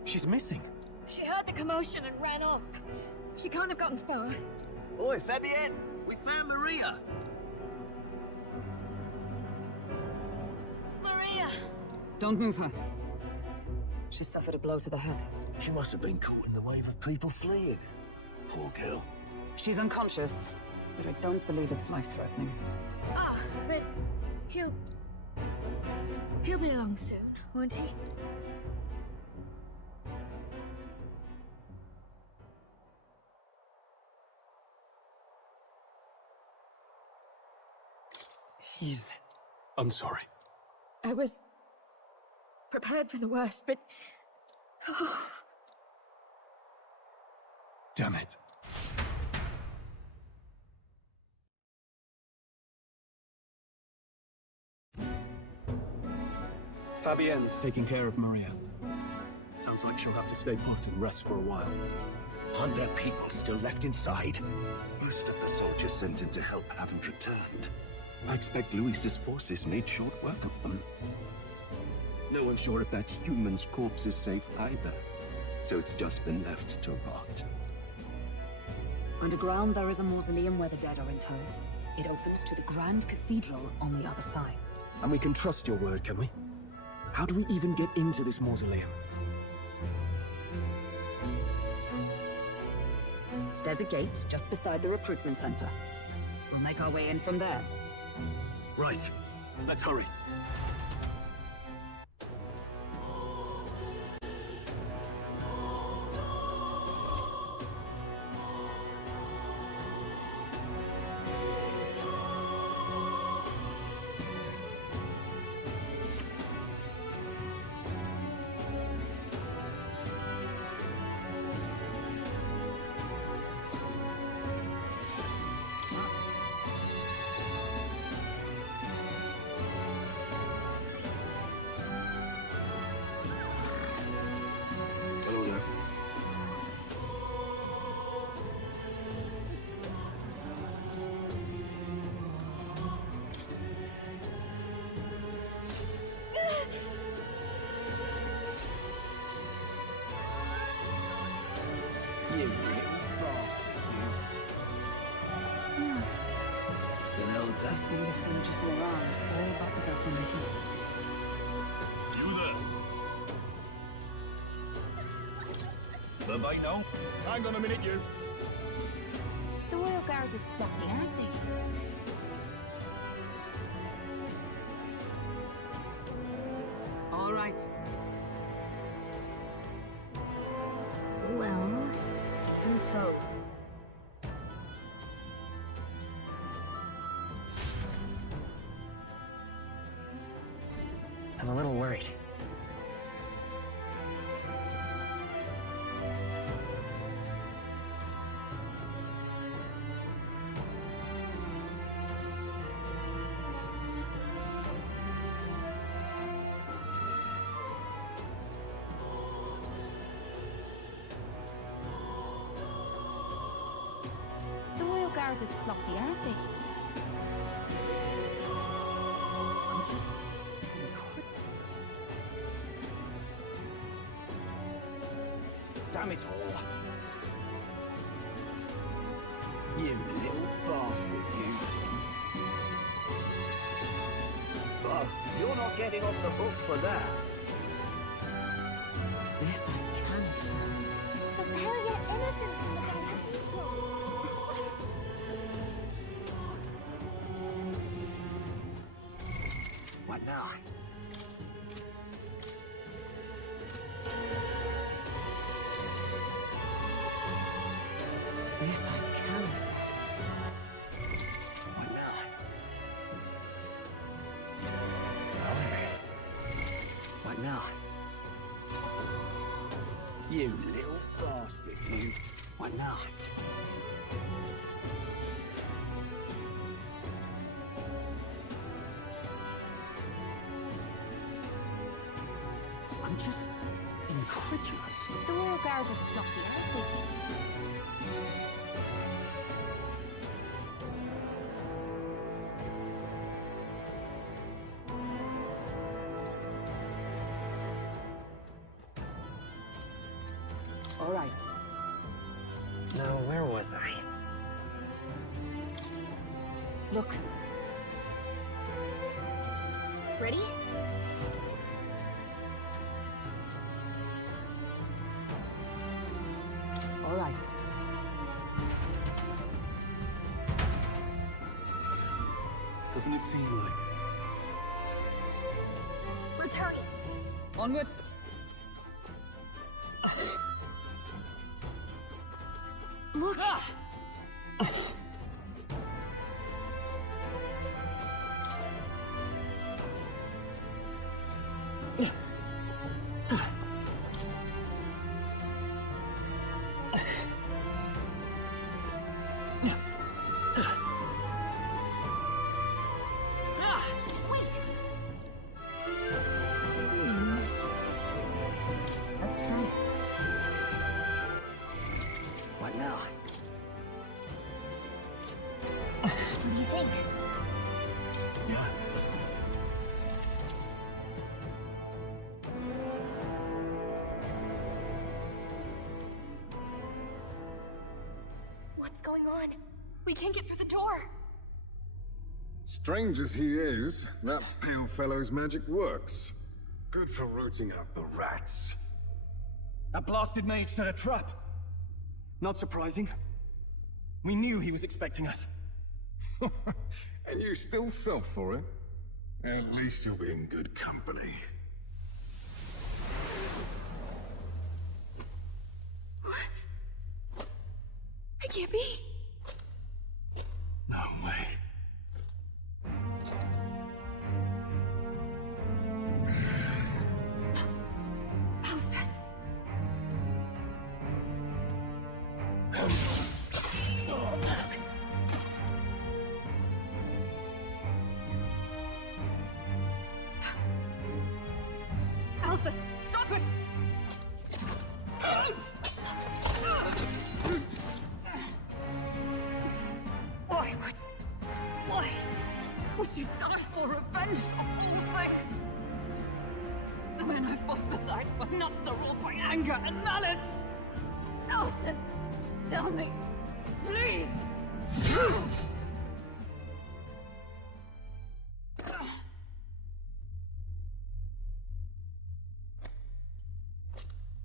She's missing. She heard the commotion and ran off. She can't have gotten far. Oi, Fabienne! We found Maria! Maria! Don't move her. She suffered a blow to the head. She must have been caught in the wave of people fleeing. Poor girl. She's unconscious, but I don't believe it's life-threatening. Ah, but he'll be along soon, won't he? I'm sorry. I was prepared for the worst, but... Damn it. Fabienne's taking care of Maria. Sounds like she'll have to stay put and rest for a while. Aren't there people still left inside? Most of the soldiers sent in to help haven't returned. I expect Luis's forces made short work of them. No one's sure if that human's corpse is safe either, so it's just been left to rot. Underground, there is a mausoleum where the dead are interred. It opens to the Grand Cathedral on the other side. And we can trust your word, can we? How do we even get into this mausoleum? There's a gate just beside the recruitment center. We'll make our way in from there. Right. Let's hurry. You little bastard, you. Then I Elder. see the soldiers' morale is all but evaporated. You there? Bye-bye now. Hang on a minute, you. The Royal Guard is sloppy, aren't they? All right. Well, Even so. I'm a little worried. the Royal Guard is sloppy, aren't they? Damn it all. You little bastard, you. But you're not getting off the hook for that. This I can. But they're yet innocent from the Grand Cathedral. What now? This I can. What now? What now? You little bastard, you. What now? I'm just incredulous. The Royal Guard is sloppy, aren't they? All right. Now, where was I? Look. Ready? All right. Doesn't it seem like... Let's hurry. Onward. Look! going on? We can't get through the door. Strange as he is, that pale fellow's magic works. Good for rooting out the rats. That blasted mage set a trap. Not surprising. We knew he was expecting us. And you still fell for it? At least you'll be in good company. It can't be. No way. Elsa's. Elsa's, stop it! Why would you die for revenge of all things? The man I fought beside was not so ruled by anger and malice. Elsa's, tell me, please.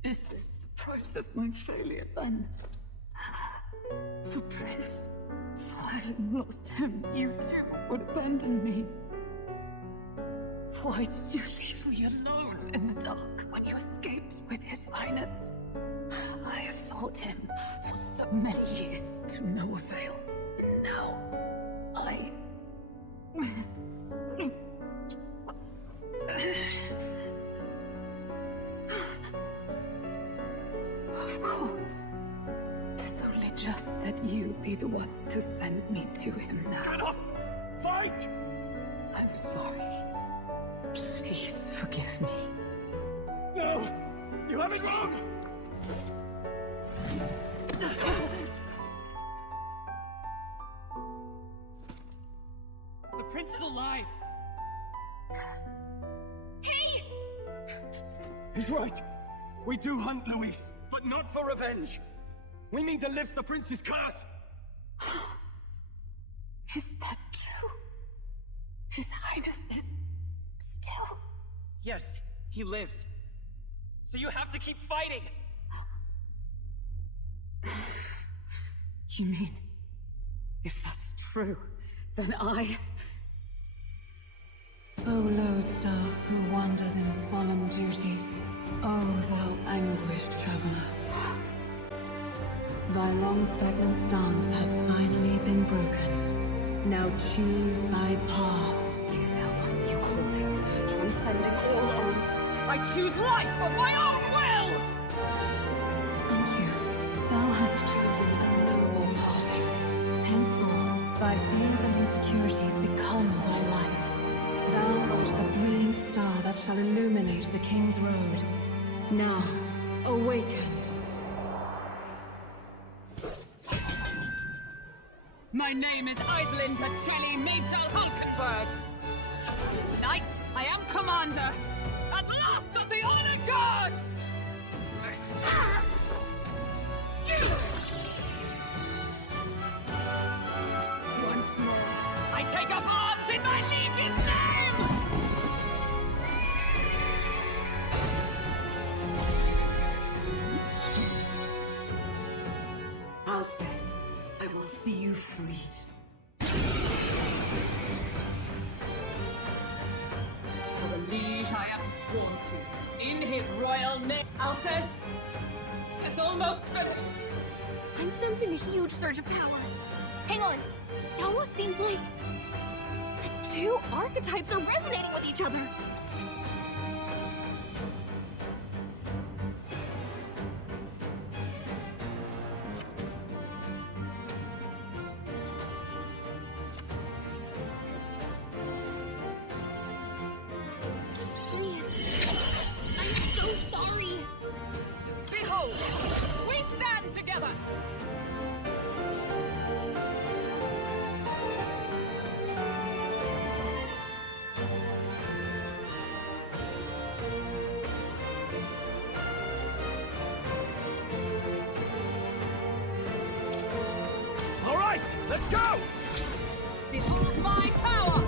Is this the price of my failure then? For Prince, for having lost him, you too would abandon me. Why did you leave me alone in the dark when you escaped with His Highness? I have sought him for so many years to no avail, and now I... Of course. 'Tis only just that you be the one to send me to him now. Get up! Fight! I'm sorry. Please forgive me. No! You have it wrong! The prince is alive! Hey! He's right. We do hunt Luis, but not for revenge. We mean to lift the prince's curse. Is that true? His Highness is still... Yes, he lives. So you have to keep fighting! You mean, if that's true, then I... O lodestar who wanders in solemn duty, O thou anguished traveler. Thy long stagnant stance hath finally been broken. Now choose thy path. Help, you call me, transcending all oaths. I choose life of my own will! Thank you. Thou hast chosen a noble parting. Henceforth, thy fears and insecurities become thy light. Thou art the brilliant star that shall illuminate the King's Road. Now, awaken. My name is Iselin Pacelli Major Hulkenberg. Knight, I am commander. At last of the Honor Guard! Once more, I take up arms in my liege's name! Alcest, I will see you freed. For the liege I am sworn to, in his royal name. Alcest, 'tis almost finished. I'm sensing a huge surge of power. Hang on. It almost seems like the two archetypes are resonating with each other. Please. I'm so sorry. Behold, we stand together. Let's go! Behold my power!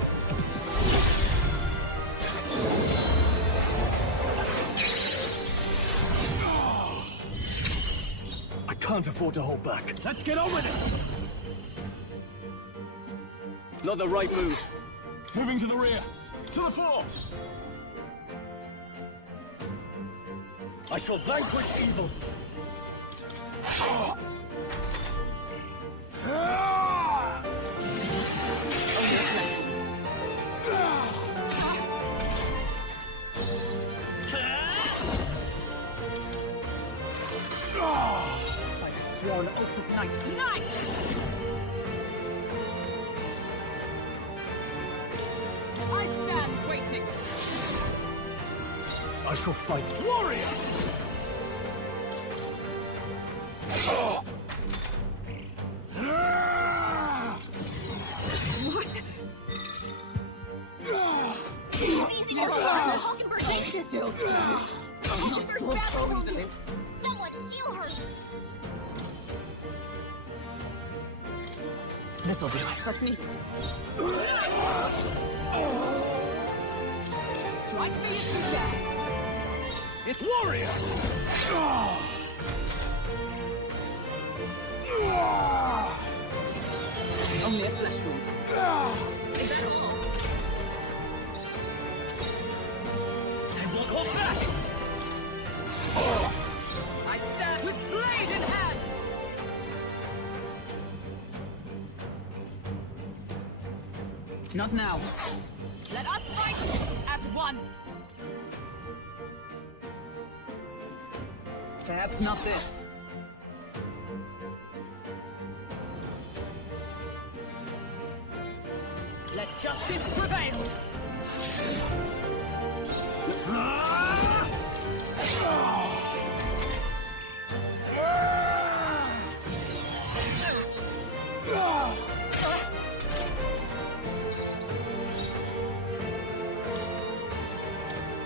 I can't afford to hold back. Let's get on with it! Not the right move. Moving to the rear. To the fore! I shall vanquish evil. By the sworn oath of night. Night! I stand waiting. I shall fight. Warrior! What? Seizing her child! Hulkenberg, She still stands. Hulkenberg's badly. Someone heal her! This'll do. Let's meet. Strike me if you dare. It's warrior! Only a flesh wound. Is that all? I won't hold back! I stand with blade in hand! Not now. Let us fight as one! Perhaps not this. Let justice prevail!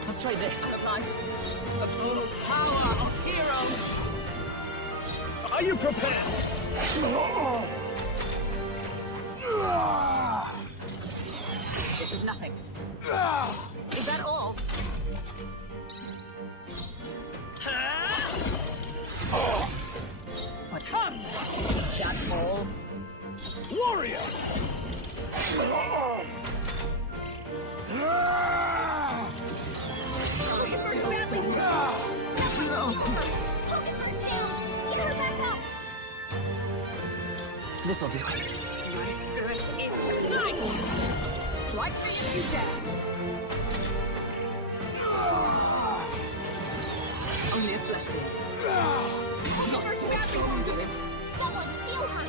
Let's try this. The full power of heroes! Are you prepared? This is nothing. Is that all? But come! That's all. Warrior! Still stands. No. Hulkenberg's down! Get her back up! This'll do. My spirit is mine! Strike if you dare! Only a flesh wound. Hulkenberg's badly wounded! Someone heal her!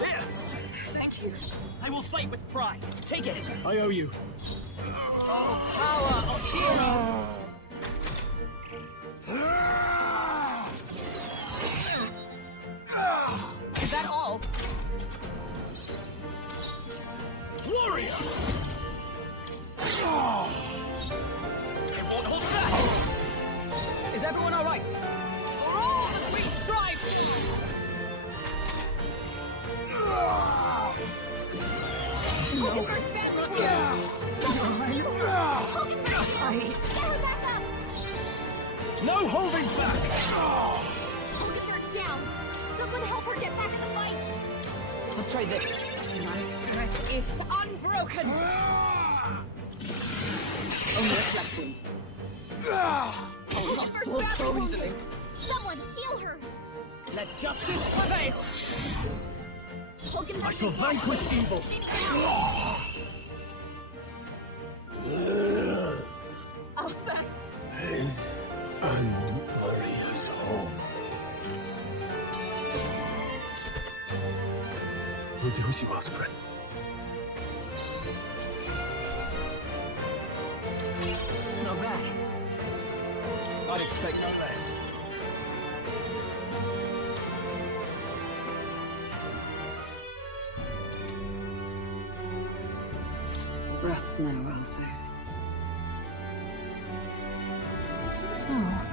Yes! Thank you. I will fight with pride. Take it. I owe you. Oh, power of heroes! Is that all? Warrior! I won't hold back! Is everyone all right? For all that we strive! Hulkenberg's badly wounded! Someone heal her! Hulkenberg's down! Get her back up! No holding back! Hulkenberg's down! Someone help her get back to the fight! Let's try this. My spirit is unbroken! Only a flesh wound. Hulkenberg's so badly wounded! easily. Someone heal her! Let justice prevail! Hulkenberg's I shall vanquish evil. She needs help! Alsace! His and Maria's home. We'll do as you ask, friend. Not bad. I'd expect no less. Rest now, Alsace. Oh.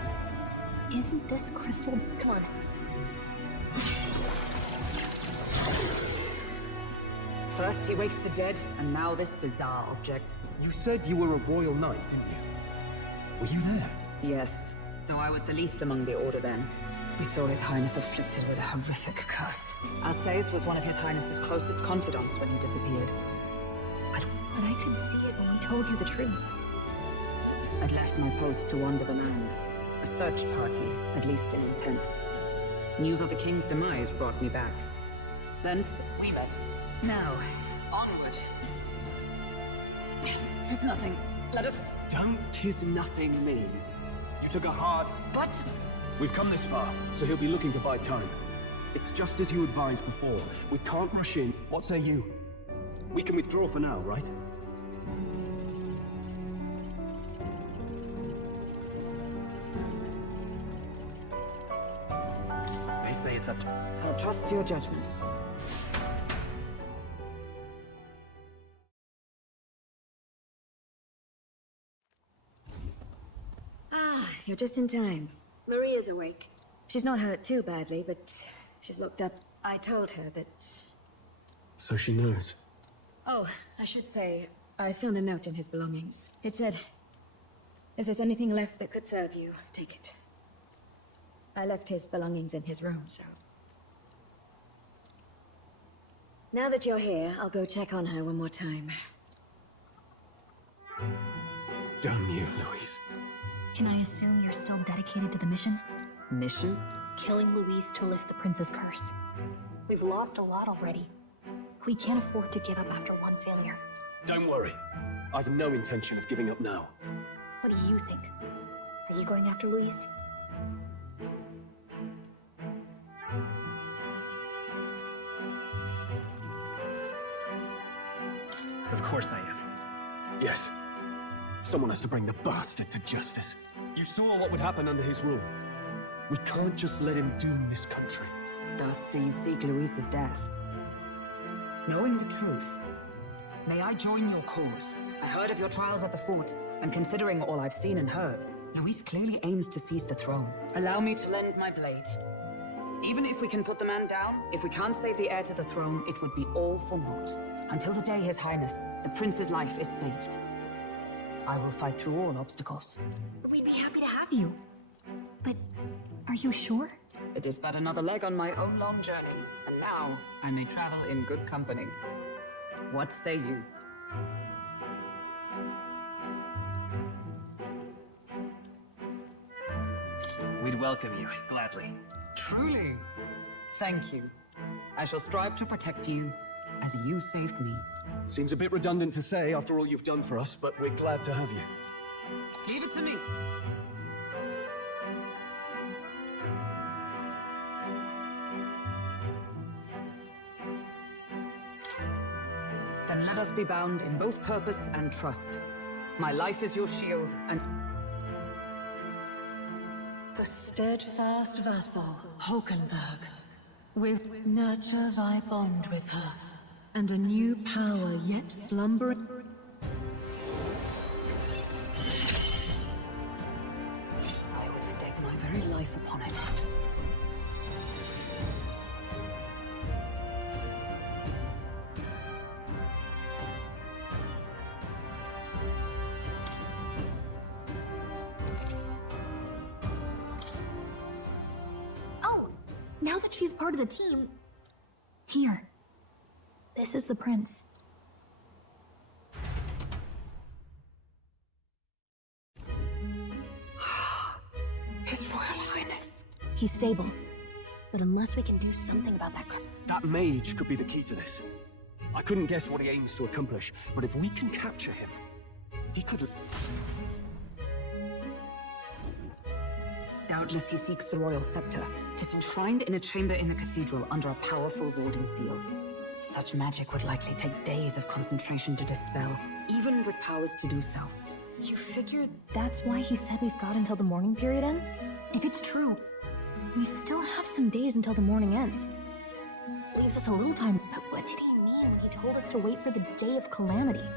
Isn't this crystal... Come on. First he wakes the dead, and now this bizarre object. You said you were a royal knight, didn't you? Were you there? Yes, though I was the least among the Order then. We saw His Highness afflicted with a horrific curse. S.O.C.K.S was one of His Highness's closest confidants when he disappeared. But I could see it when we told you the truth. I'd left my post to wander the land. A search party, at least in intent. News of the king's demise brought me back. Thence, we met. Now, onward. Tis nothing. Let us... Don't tis nothing me. You took a hard... But... We've come this far, so he'll be looking to buy time. It's just as you advised before. We can't rush in. What say you? We can withdraw for now, right? They say it's up to... I'll trust your judgment. Ah, you're just in time. Maria's awake. She's not hurt too badly, but she's locked up. I told her that... So she knows. Oh, I should say, I found a note in his belongings. It said, if there's anything left that could serve you, take it. I left his belongings in his room, so... Now that you're here, I'll go check on her one more time. Damn you, Louise. Can I assume you're still dedicated to the mission? Mission? Killing Louise to lift the prince's curse. We've lost a lot already. We can't afford to give up after one failure. Don't worry. I've no intention of giving up now. What do you think? Are you going after Louise? Of course I am. Yes. Someone has to bring the bastard to justice. You saw what would happen under his rule. We can't just let him doom this country. Thus do you seek Louise's death? Knowing the truth, may I join your cause? I heard of your trials at the fort, and considering all I've seen and heard, Louise clearly aims to seize the throne. Allow me to lend my blade. Even if we can put the man down, if we can't save the heir to the throne, it would be all for naught. Until the day His Highness, the prince's life, is saved. I will fight through all obstacles. We'd be happy to have you. But are you sure? It is but another leg on my own long journey, and now I may travel in good company. What say you? We'd welcome you, gladly. Truly? Thank you. I shall strive to protect you as you saved me. Seems a bit redundant to say after all you've done for us, but we're glad to have you. Leave it to me. Then let us be bound in both purpose and trust. My life is your shield, and... The steadfast vassal, Hulkenberg. With nurture thy bond with her, and a new power yet slumbering... I would stake my very life upon it. Oh! Now that she's part of the team... Here. This is the prince. His Royal Highness. He's stable. But unless we can do something about that... That mage could be the key to this. I couldn't guess what he aims to accomplish, but if we can capture him, he could... Doubtless he seeks the royal scepter. 'Tis enshrined in a chamber in the cathedral under a powerful warding seal. Such magic would likely take days of concentration to dispel, even with powers to do so. You figure that's why he said we've got until the mourning period ends? If it's true, we still have some days until the mourning ends. Leaves us a little time, but what did he mean when he told us to wait for the day of calamity?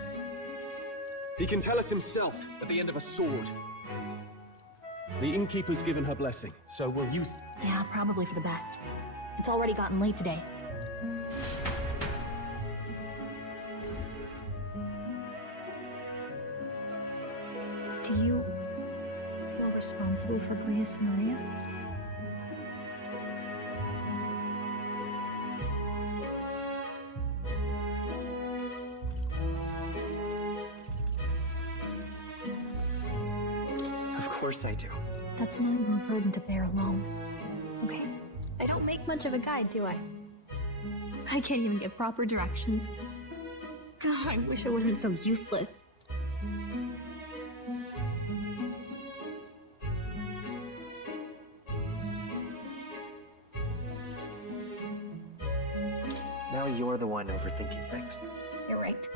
He can tell us himself at the end of a sword. The innkeeper's given her blessing, so we'll use... Yeah, probably for the best. It's already gotten late today. Do you feel responsible for Grius and Maria? Of course I do. That's not your burden to bear alone. Okay? I don't make much of a guide, do I? I can't even give proper directions. God, I wish I wasn't so useless. Now you're the one overthinking things. You're right.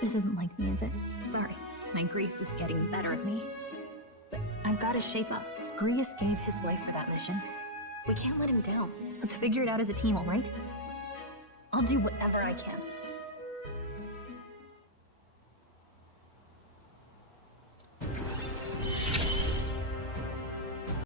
This isn't like me, is it? Sorry. My grief is getting the better of me. But I've got to shape up. Grius gave his life for that mission. We can't let him down. Let's figure it out as a team, all right? I'll do whatever I can.